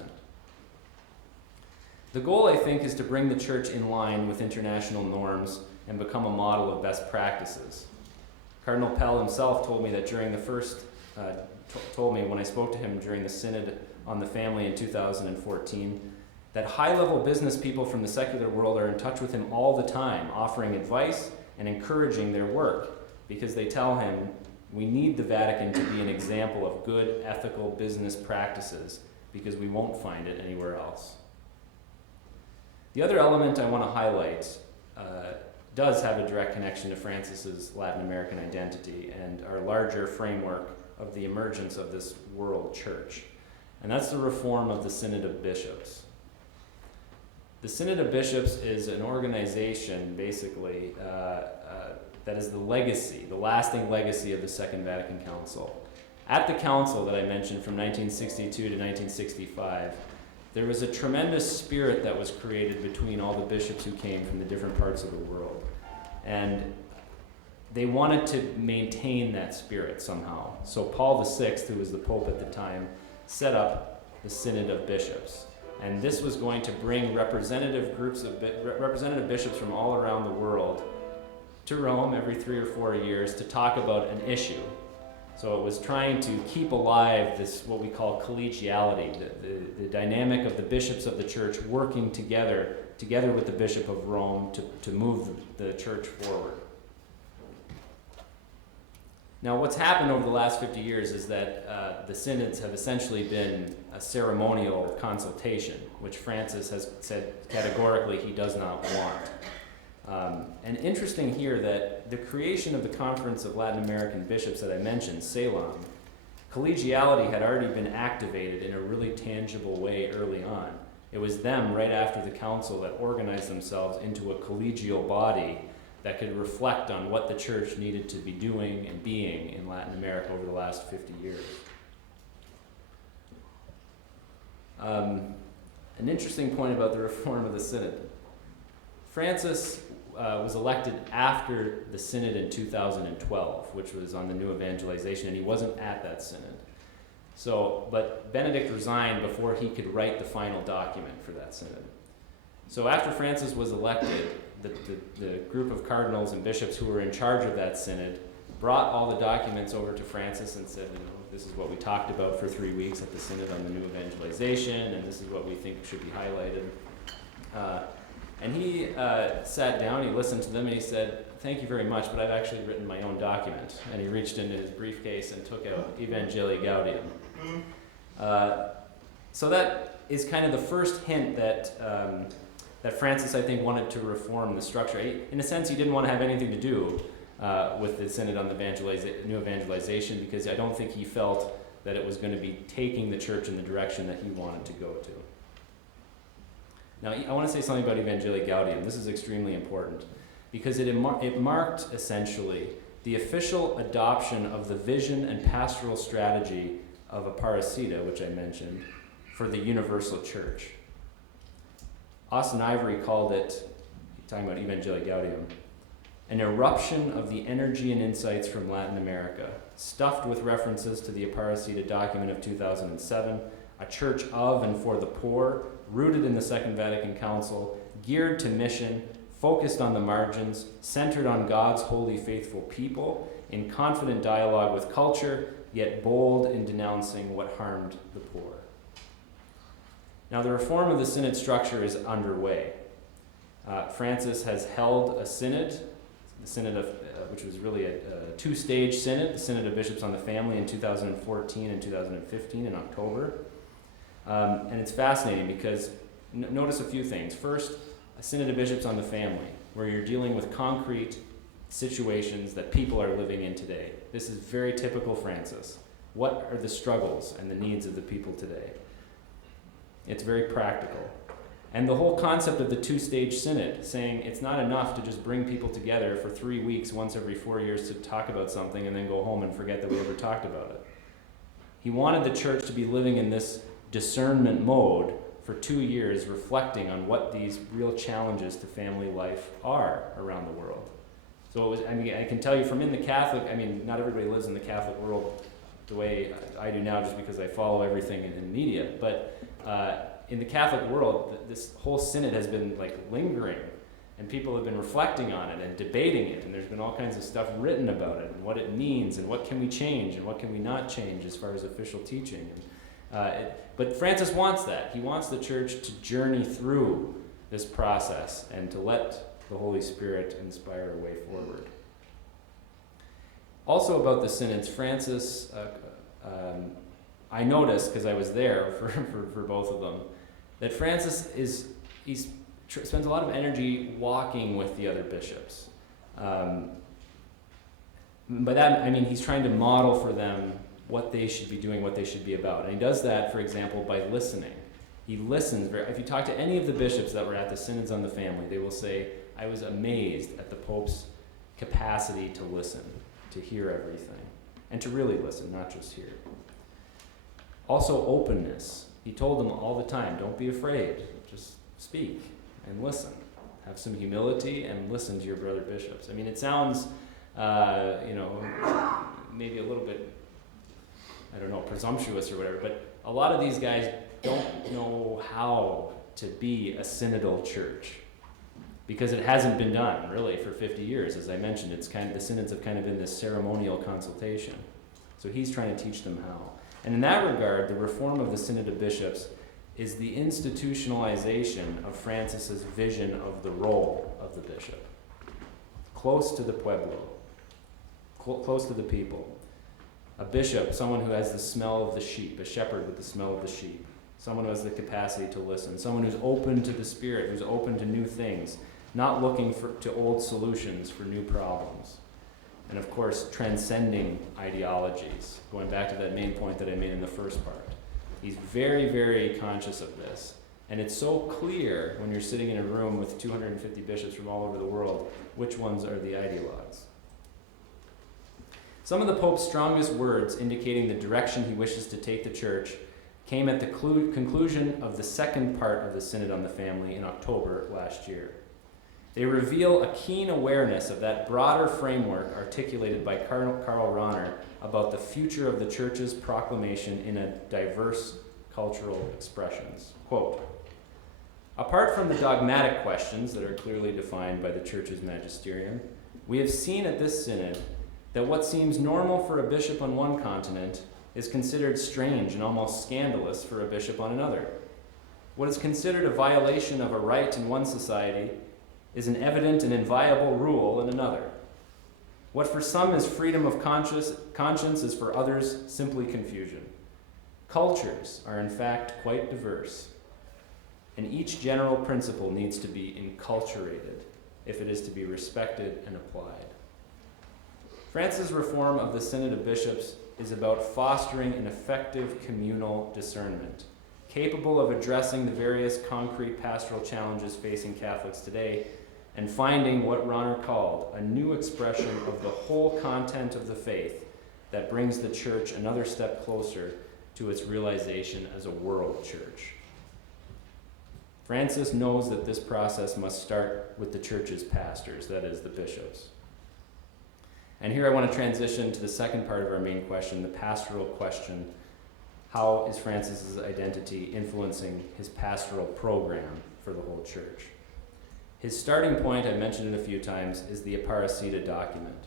The goal, I think, is to bring the church in line with international norms and become a model of best practices. Cardinal Pell himself told me that during the first, told me when I spoke to him during the Synod on the Family in 2014, that high-level business people from the secular world are in touch with him all the time, offering advice and encouraging their work, because they tell him, we need the Vatican to be an example of good, ethical business practices, because we won't find it anywhere else. The other element I want to highlight does have a direct connection to Francis's Latin American identity and our larger framework of the emergence of this world church, and that's the reform of the Synod of Bishops. The Synod of Bishops is an organization, basically, that is the legacy, the lasting legacy of the Second Vatican Council. At the council that I mentioned from 1962 to 1965, there was a tremendous spirit that was created between all the bishops who came from the different parts of the world. And they wanted to maintain that spirit somehow. So Paul VI, who was the Pope at the time, set up the Synod of Bishops. And this was going to bring representative bishops from all around the world to Rome every 3 or 4 years to talk about an issue. So it was trying to keep alive this, what we call collegiality, the dynamic of the bishops of the church working together with the Bishop of Rome to move the church forward. Now, what's happened over the last 50 years is that the synods have essentially been a ceremonial consultation, which Francis has said categorically he does not want. And interesting here that the creation of the Conference of Latin American Bishops that I mentioned, CELAM, collegiality had already been activated in a really tangible way early on. It was them, right after the council, that organized themselves into a collegial body that could reflect on what the church needed to be doing and being in Latin America over the last 50 years. An interesting point about the reform of the Synod. Francis was elected after the Synod in 2012, which was on the new evangelization, and he wasn't at that Synod. So, but Benedict resigned before he could write the final document for that synod. So after Francis was elected, the group of cardinals and bishops who were in charge of that synod brought all the documents over to Francis and said, this is what we talked about for 3 weeks at the synod on the new evangelization, and this is what we think should be highlighted. And he sat down, he listened to them, and he said, thank you very much, but I've actually written my own document. And he reached into his briefcase and took out Evangelii Gaudium. So that is kind of the first hint that Francis, I think, wanted to reform the structure. In a sense, he didn't want to have anything to do with the synod on the new evangelization, because I don't think he felt that it was going to be taking the church in the direction that he wanted to go to. Now, I want to say something about Evangelii Gaudium. This is extremely important, because it marked, essentially, the official adoption of the vision and pastoral strategy of Aparecida, which I mentioned, for the universal church. Austin Ivory called it, talking about Evangelii Gaudium, an eruption of the energy and insights from Latin America, stuffed with references to the Aparecida document of 2007, a church of and for the poor, rooted in the Second Vatican Council, geared to mission, focused on the margins, centered on God's holy, faithful people, in confident dialogue with culture, yet bold in denouncing what harmed the poor. Now, the reform of the synod structure is underway. Francis has held a synod, the synod of, which was really a two-stage synod, the Synod of Bishops on the Family in 2014 and 2015 in October. And it's fascinating because notice a few things. First, a Synod of Bishops on the Family, where you're dealing with concrete situations that people are living in today. This is very typical Francis. What are the struggles and the needs of the people today? It's very practical. And the whole concept of the two-stage synod, saying it's not enough to just bring people together for 3 weeks once every 4 years to talk about something and then go home and forget that we ever talked about it. He wanted the church to be living in this discernment mode for 2 years, reflecting on what these real challenges to family life are around the world. So it was, I can tell you from in the Catholic, not everybody lives in the Catholic world the way I do now just because I follow everything in media, but in the Catholic world, this whole synod has been lingering, and people have been reflecting on it and debating it, and there's been all kinds of stuff written about it and what it means and what can we change and what can we not change as far as official teaching. But Francis wants that. He wants the church to journey through this process and to let the Holy Spirit inspire a way forward. Also about the synods, Francis, I noticed, because I was there for both of them, that Francis spends a lot of energy walking with the other bishops. By that, he's trying to model for them what they should be doing, what they should be about. And he does that, for example, by listening. He listens. If you talk to any of the bishops that were at the synods on the family, they will say, I was amazed at the Pope's capacity to listen, to hear everything, and to really listen, not just hear. Also, openness. He told them all the time, don't be afraid, just speak and listen. Have some humility and listen to your brother bishops. It sounds, maybe a little bit, presumptuous or whatever, but a lot of these guys don't know how to be a synodal church because it hasn't been done really for 50 years. As I mentioned, the synods have kind of been this ceremonial consultation. So he's trying to teach them how. And in that regard, the reform of the Synod of Bishops is the institutionalization of Francis's vision of the role of the bishop. Close to the pueblo, close to the people. A bishop, someone who has the smell of the sheep, a shepherd with the smell of the sheep. Someone who has the capacity to listen. Someone who's open to the Spirit, who's open to new things, not looking to old solutions for new problems. And of course, transcending ideologies, going back to that main point that I made in the first part. He's very, very conscious of this. And it's so clear when you're sitting in a room with 250 bishops from all over the world, which ones are the ideologues. Some of the Pope's strongest words indicating the direction he wishes to take the church came at the conclusion of the second part of the Synod on the Family in October last year. They reveal a keen awareness of that broader framework articulated by Karl Rahner about the future of the church's proclamation in a diverse cultural expressions. Quote, apart from the dogmatic questions that are clearly defined by the church's magisterium, we have seen at this synod that what seems normal for a bishop on one continent is considered strange and almost scandalous for a bishop on another. What is considered a violation of a right in one society is an evident and inviolable rule in another. What for some is freedom of conscience is for others simply confusion. Cultures are in fact quite diverse, and each general principle needs to be enculturated if it is to be respected and applied. Francis' reform of the Synod of Bishops is about fostering an effective communal discernment, capable of addressing the various concrete pastoral challenges facing Catholics today, and finding what Rahner called a new expression of the whole content of the faith that brings the church another step closer to its realization as a world church. Francis knows that this process must start with the church's pastors, that is, the bishops. And here I want to transition to the second part of our main question, the pastoral question. How is Francis's identity influencing his pastoral program for the whole church? His starting point, I mentioned it a few times, is the Aparecida document.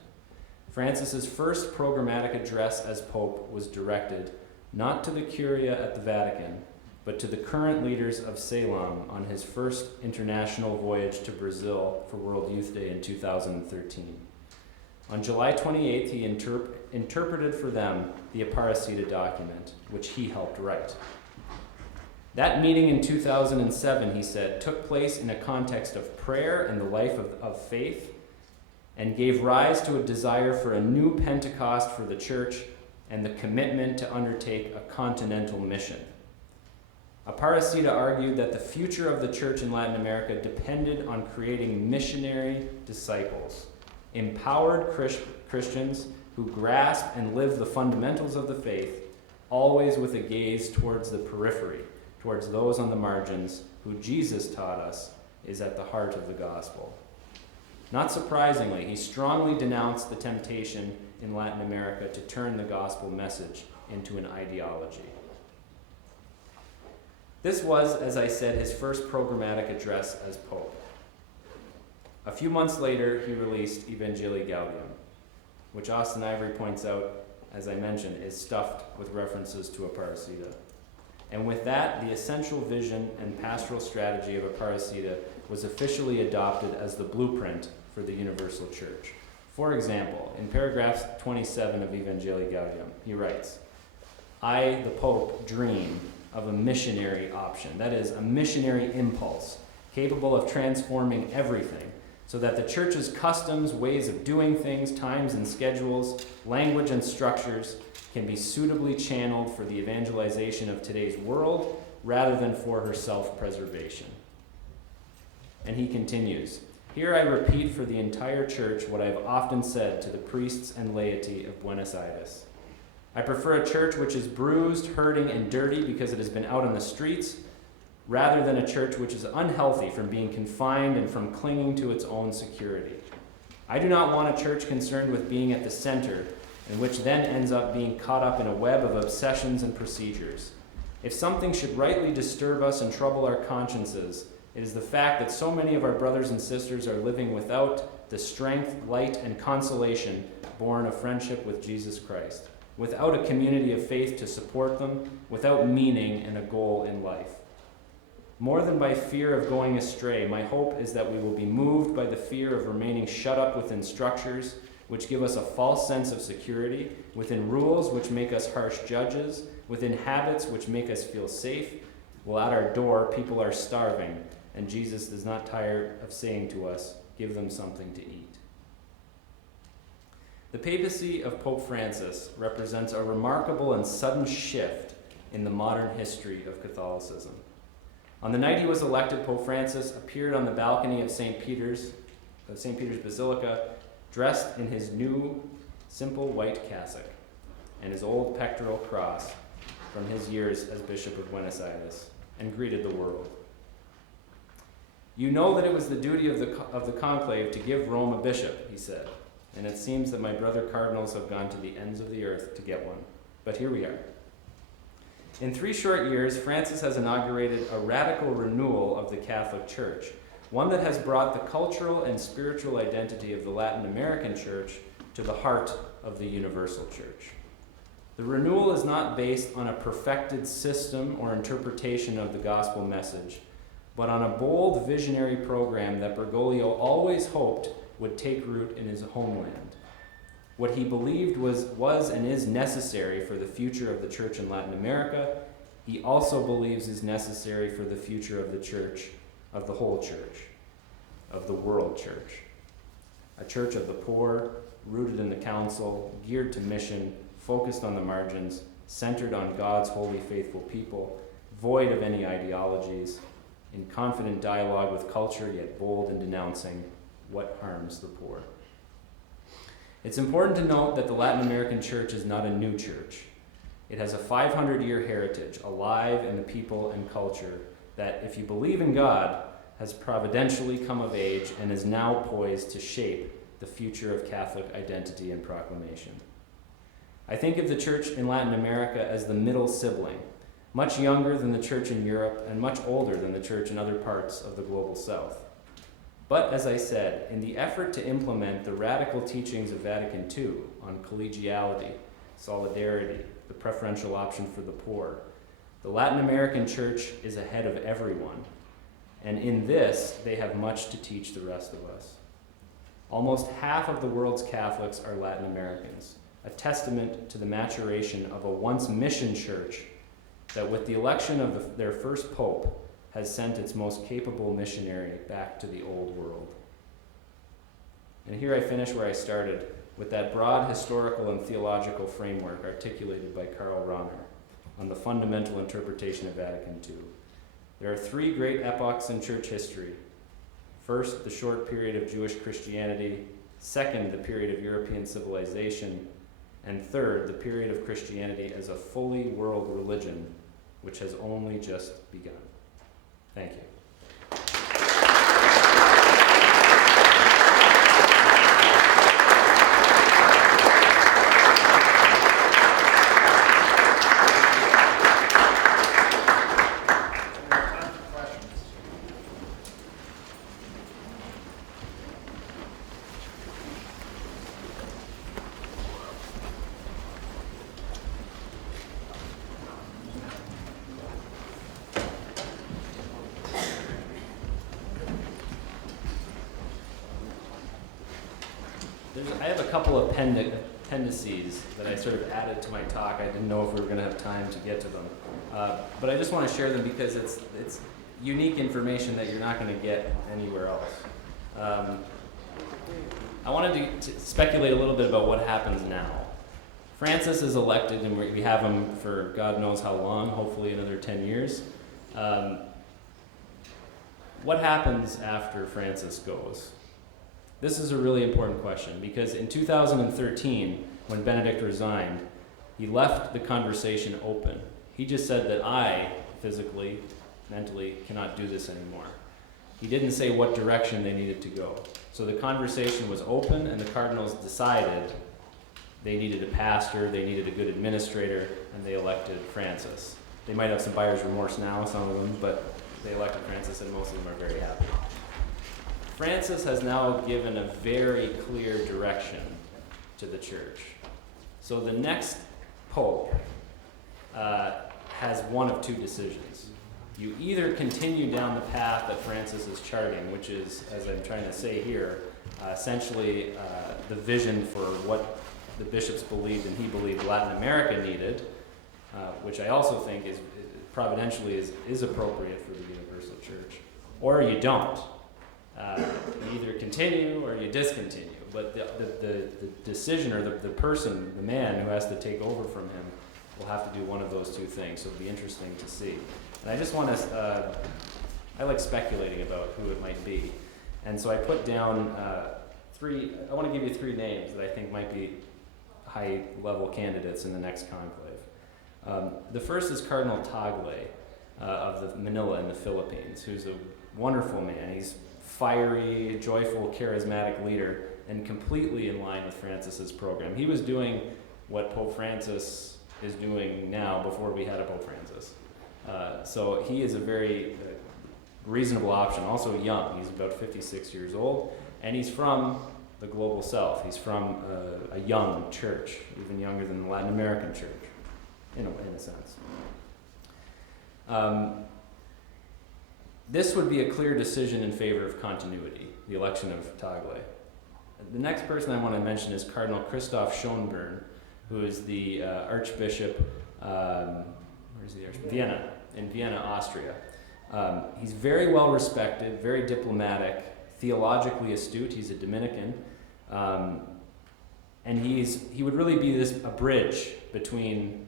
Francis's first programmatic address as Pope was directed not to the Curia at the Vatican, but to the current leaders of Ceylon on his first international voyage to Brazil for World Youth Day in 2013. On July 28th, he interpreted for them the Aparecida document, which he helped write. That meeting in 2007, he said, took place in a context of prayer and the life of faith, and gave rise to a desire for a new Pentecost for the church and the commitment to undertake a continental mission. Aparecida argued that the future of the church in Latin America depended on creating missionary disciples, empowered Christians who grasp and live the fundamentals of the faith, always with a gaze towards the periphery, towards those on the margins who Jesus taught us is at the heart of the gospel. Not surprisingly, he strongly denounced the temptation in Latin America to turn the gospel message into an ideology. This was, as I said, his first programmatic address as Pope. A few months later, he released Evangelii Gaudium, which Austin Ivory points out, as I mentioned, is stuffed with references to Aparecida. And with that, the essential vision and pastoral strategy of Aparecida was officially adopted as the blueprint for the universal church. For example, in paragraph 27 of Evangelii Gaudium, he writes, I, the Pope, dream of a missionary option, that is, a missionary impulse, capable of transforming everything, so that the church's customs, ways of doing things, times and schedules, language and structures can be suitably channeled for the evangelization of today's world rather than for her self-preservation. And he continues, here I repeat for the entire church what I have often said to the priests and laity of Buenos Aires. I prefer a church which is bruised, hurting, and dirty because it has been out on the streets, rather than a church which is unhealthy from being confined and from clinging to its own security. I do not want a church concerned with being at the center, and which then ends up being caught up in a web of obsessions and procedures. If something should rightly disturb us and trouble our consciences, it is the fact that so many of our brothers and sisters are living without the strength, light, and consolation born of friendship with Jesus Christ, without a community of faith to support them, without meaning and a goal in life. More than by fear of going astray, my hope is that we will be moved by the fear of remaining shut up within structures which give us a false sense of security, within rules which make us harsh judges, within habits which make us feel safe, while at our door people are starving, and Jesus is not tired of saying to us, give them something to eat. The papacy of Pope Francis represents a remarkable and sudden shift in the modern history of Catholicism. On the night he was elected, Pope Francis appeared on the balcony of St. Peter's Basilica, dressed in his new, simple white cassock and his old pectoral cross from his years as Bishop of Buenos Aires, and greeted the world. You know that it was the duty of the conclave to give Rome a bishop, he said, and it seems that my brother cardinals have gone to the ends of the earth to get one. But here we are. In 3 short years, Francis has inaugurated a radical renewal of the Catholic Church, one that has brought the cultural and spiritual identity of the Latin American Church to the heart of the universal Church. The renewal is not based on a perfected system or interpretation of the gospel message, but on a bold visionary program that Bergoglio always hoped would take root in his homeland. What he believed was and is necessary for the future of the church in Latin America, he also believes is necessary for the future of the church, of the whole church, of the world church. A church of the poor, rooted in the council, geared to mission, focused on the margins, centered on God's holy, faithful people, void of any ideologies, in confident dialogue with culture, yet bold in denouncing what harms the poor. It's important to note that the Latin American church is not a new church. It has a 500-year heritage, alive in the people and culture, that, if you believe in God, has providentially come of age and is now poised to shape the future of Catholic identity and proclamation. I think of the church in Latin America as the middle sibling, much younger than the church in Europe and much older than the church in other parts of the global south. But, as I said, in the effort to implement the radical teachings of Vatican II on collegiality, solidarity, the preferential option for the poor, the Latin American church is ahead of everyone, and in this, they have much to teach the rest of us. Almost half of the world's Catholics are Latin Americans, a testament to the maturation of a once mission church that, with the election of their first pope, has sent its most capable missionary back to the old world. And here I finish where I started, with that broad historical and theological framework articulated by Karl Rahner on the fundamental interpretation of Vatican II. There are 3 great epochs in church history. First, the short period of Jewish Christianity. Second, the period of European civilization. And third, the period of Christianity as a fully world religion, which has only just begun. Thank you. I have a couple of appendices that I sort of added to my talk. I didn't know if we were going to have time to get to them. But I just want to share them because it's unique information that you're not going to get anywhere else. I wanted to speculate a little bit about what happens now. Francis is elected, and we have him for God knows how long, hopefully another 10 years. What happens after Francis goes? This is a really important question because in 2013, when Benedict resigned, he left the conversation open. He just said that I, physically, mentally, cannot do this anymore. He didn't say what direction they needed to go. So the conversation was open, and the cardinals decided they needed a pastor, they needed a good administrator, and they elected Francis. They might have some buyer's remorse now, some of them, but they elected Francis, and most of them are very happy. Francis has now given a very clear direction to the church. So the next pope has one of 2 decisions. You either continue down the path that Francis is charting, which is, as I'm trying to say here, essentially the vision for what the bishops believed and he believed Latin America needed, which I also think is providentially is appropriate for the universal church, or you don't. You either continue or you discontinue. But the decision, or the person, the man who has to take over from him, will have to do one of those 2 things. So it'll be interesting to see. And I just want to, I like speculating about who it might be. And so I put down I want to give you 3 names that I think might be high-level candidates in the next conclave. The first is Cardinal Tagle of the Manila in the Philippines, who's a wonderful man. He's fiery, joyful, charismatic leader, and completely in line with Francis's program. He was doing what Pope Francis is doing now before we had a Pope Francis. So he is a very reasonable option, also young. He's about 56 years old, and he's from the global south. He's from a young church, even younger than the Latin American church, in a sense. This would be a clear decision in favor of continuity, the election of Tagle. The next person I want to mention is Cardinal Christoph Schönborn, who is the Archbishop, where's the Archbishop? Vienna, in Vienna, Austria. He's very well respected, very diplomatic, theologically astute. He's a Dominican. And he would really be a bridge between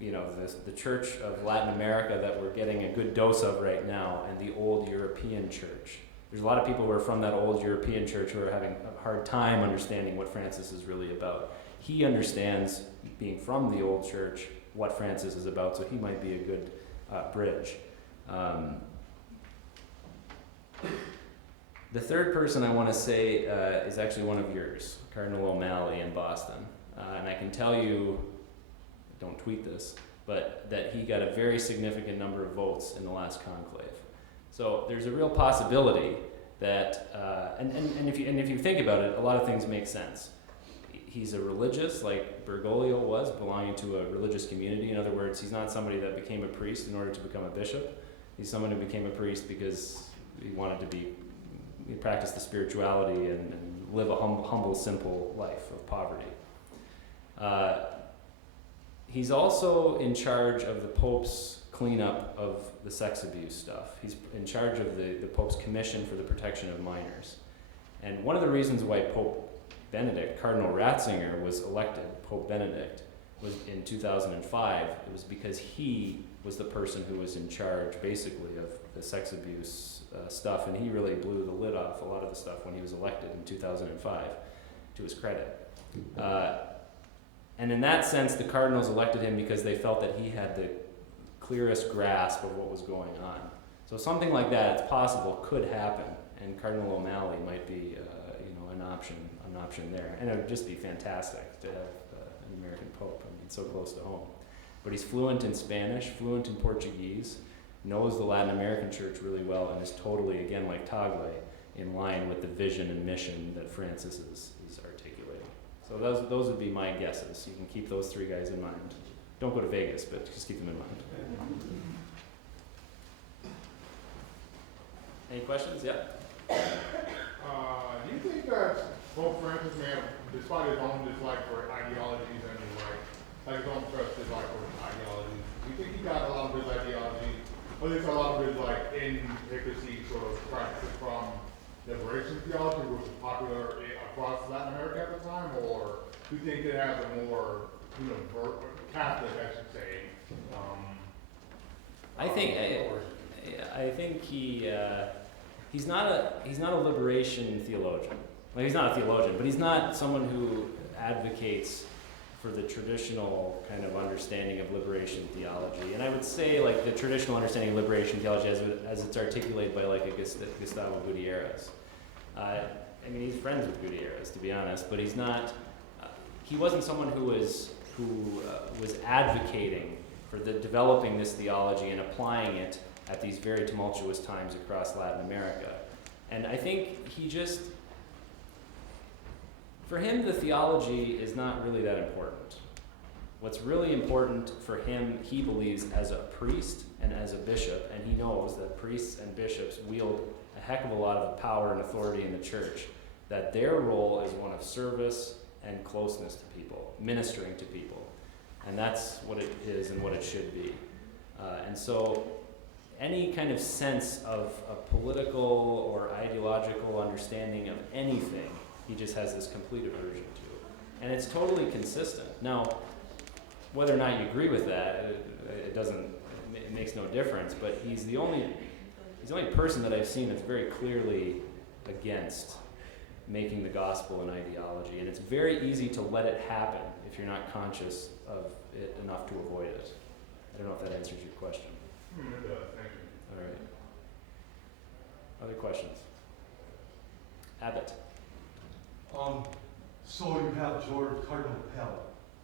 the Church of Latin America that we're getting a good dose of right now and the old European church. There's a lot of people who are from that old European church who are having a hard time understanding what Francis is really about. He understands, being from the old church, what Francis is about, so he might be a good bridge. The third person I want to say is actually one of yours, Cardinal O'Malley in Boston. And I can tell you, don't tweet this, but that he got a very significant number of votes in the last conclave. So there's a real possibility that, and if you think about it, a lot of things make sense. He's a religious, like Bergoglio was, belonging to a religious community. In other words, he's not somebody that became a priest in order to become a bishop. He's someone who became a priest because he wanted to practice the spirituality and live a humble, simple life of poverty. He's also in charge of the Pope's cleanup of the sex abuse stuff. He's in charge of the Pope's Commission for the Protection of Minors. And one of the reasons why Pope Benedict, Cardinal Ratzinger, was elected Pope Benedict was in 2005. It was because he was the person who was in charge, basically, of the sex abuse stuff, and he really blew the lid off a lot of the stuff when he was elected in 2005, to his credit. And in that sense, the cardinals elected him because they felt that he had the clearest grasp of what was going on. So something like that, it's possible, could happen, and Cardinal O'Malley might be, an option there. And it would just be fantastic to have an American pope. I mean, so close to home. But he's fluent in Spanish, fluent in Portuguese, knows the Latin American church really well, and is totally, again, like Tagle, in line with the vision and mission that Francis is articulating. So those would be my guesses. You can keep those three guys in mind. Don't go to Vegas, but just keep them in mind. Any questions? Yeah? Do you think that Pope Francis may have, despite his own dislike for ideologies and his his own trust dislike for ideologies, do you think he got a lot of his ideology, or at least a lot of his intricacy sort of practices from liberation theology, which was popular across Latin America at the time, or do you think it has a more Catholic, I should say? I think he's not a liberation theologian. Well, he's not a theologian, but he's not someone who advocates for the traditional kind of understanding of liberation theology. And I would say the traditional understanding of liberation theology as it's articulated by a Gustavo Gutierrez. He's friends with Gutierrez, to be honest, but he's not. He wasn't someone who was advocating for developing this theology and applying it at these very tumultuous times across Latin America. And I think for him, the theology is not really that important. What's really important for him, he believes, as a priest and as a bishop, and he knows that priests and bishops wield a heck of a lot of power and authority in the church, that their role is one of service and closeness to people, ministering to people. And that's what it is and what it should be. And so any kind of sense of a political or ideological understanding of anything, he just has this complete aversion to. And it's totally consistent. Now, whether or not you agree with that, it makes no difference, but he's the only person that I've seen that's very clearly against making the gospel an ideology. And it's very easy to let it happen if you're not conscious of it enough to avoid it. I don't know if that answers your question. It does, thank you. All right. Other questions? Abbott. So you have George Cardinal Pell,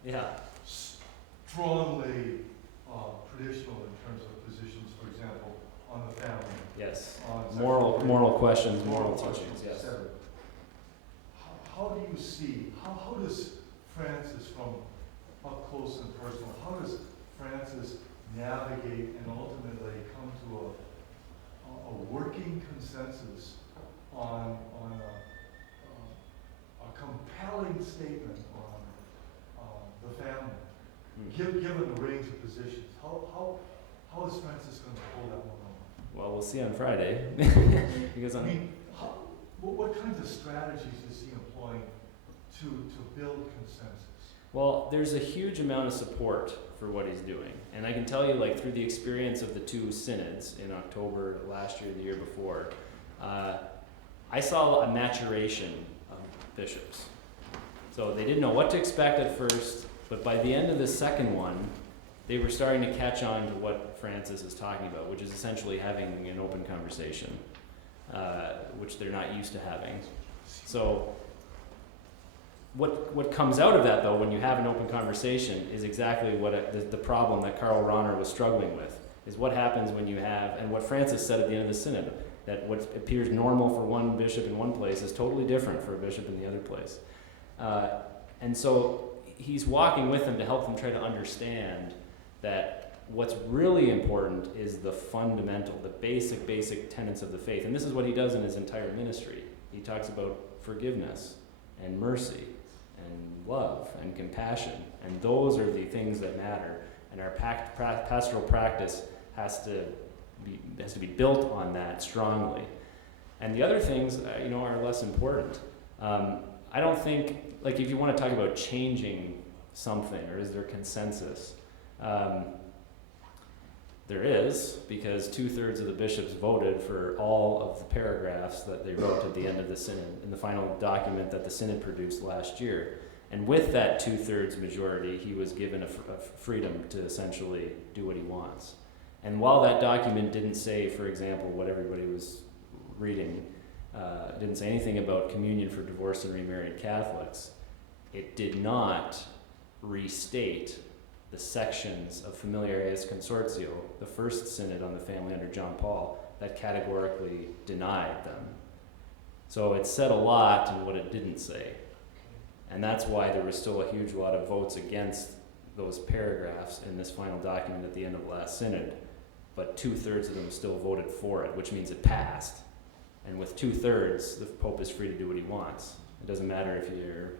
Yeah. strongly traditional in terms of positions, for example, on the family, Yes. on Moral questions, moral questions, teachings. Yes. etc. How do you see, how does Francis, from up close and personal, how does Francis navigate and ultimately come to a working consensus on a compelling statement on the family, given the range of positions? How is Francis going to pull that one off? Well, we'll see on Friday. Because I mean, what kinds of strategies is he employing to build consensus? Well, there's a huge amount of support for what he's doing. And I can tell you, like, through the experience of the two synods in October last year, the year before, I saw a maturation of bishops. So they didn't know what to expect at first, but by the end of the second one, they were starting to catch on to what Francis is talking about, which is essentially having an open conversation, which they're not used to having. So what comes out of that, though, when you have an open conversation, is exactly what the problem that Karl Rahner was struggling with, is what happens when you have, and what Francis said at the end of the synod, that what appears normal for one bishop in one place is totally different for a bishop in the other place. And so he's walking with them to help them try to understand that what's really important is the fundamental, the basic tenets of the faith. And this is what he does in his entire ministry. He talks about forgiveness and mercy and love and compassion. And those are the things that matter. And our pastoral practice has to be built on that strongly. And the other things, are less important. I don't think, like, if you want to talk about changing something, or is there consensus? There is, because 2/3 of the bishops voted for all of the paragraphs that they wrote at the end of the synod, in the final document that the synod produced last year. And with that 2/3 majority, he was given a freedom to essentially do what he wants. And while that document didn't say, for example, what everybody was reading, didn't say anything about communion for divorced and remarried Catholics, it did not restate the sections of Familiaris Consortio, the first synod on the family under John Paul, that categorically denied them. So it said a lot in what it didn't say. And that's why there was still a huge lot of votes against those paragraphs in this final document at the end of the last synod. But 2/3 of them still voted for it, which means it passed. And with 2/3, the Pope is free to do what he wants. It doesn't matter if you're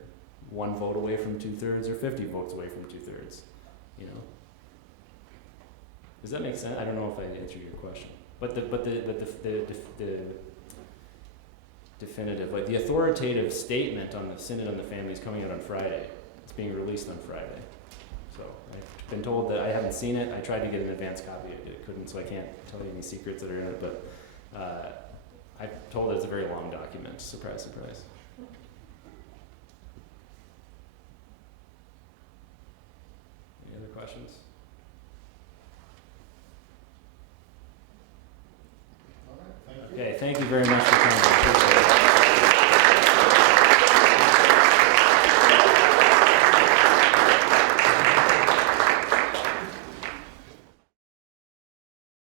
one vote away from 2/3 or 50 votes away from 2/3. Does that make sense? I don't know if I answered your question. But the definitive, like the authoritative statement on the Synod on the Family is coming out on Friday. It's being released on Friday. So I've been told that I haven't seen it. I tried to get an advance copy. I couldn't, so I can't tell you any secrets that are in it. But I'm told that it's a very long document. Surprise, surprise. Any other questions? All right, thank you. Okay, thank you very much for coming.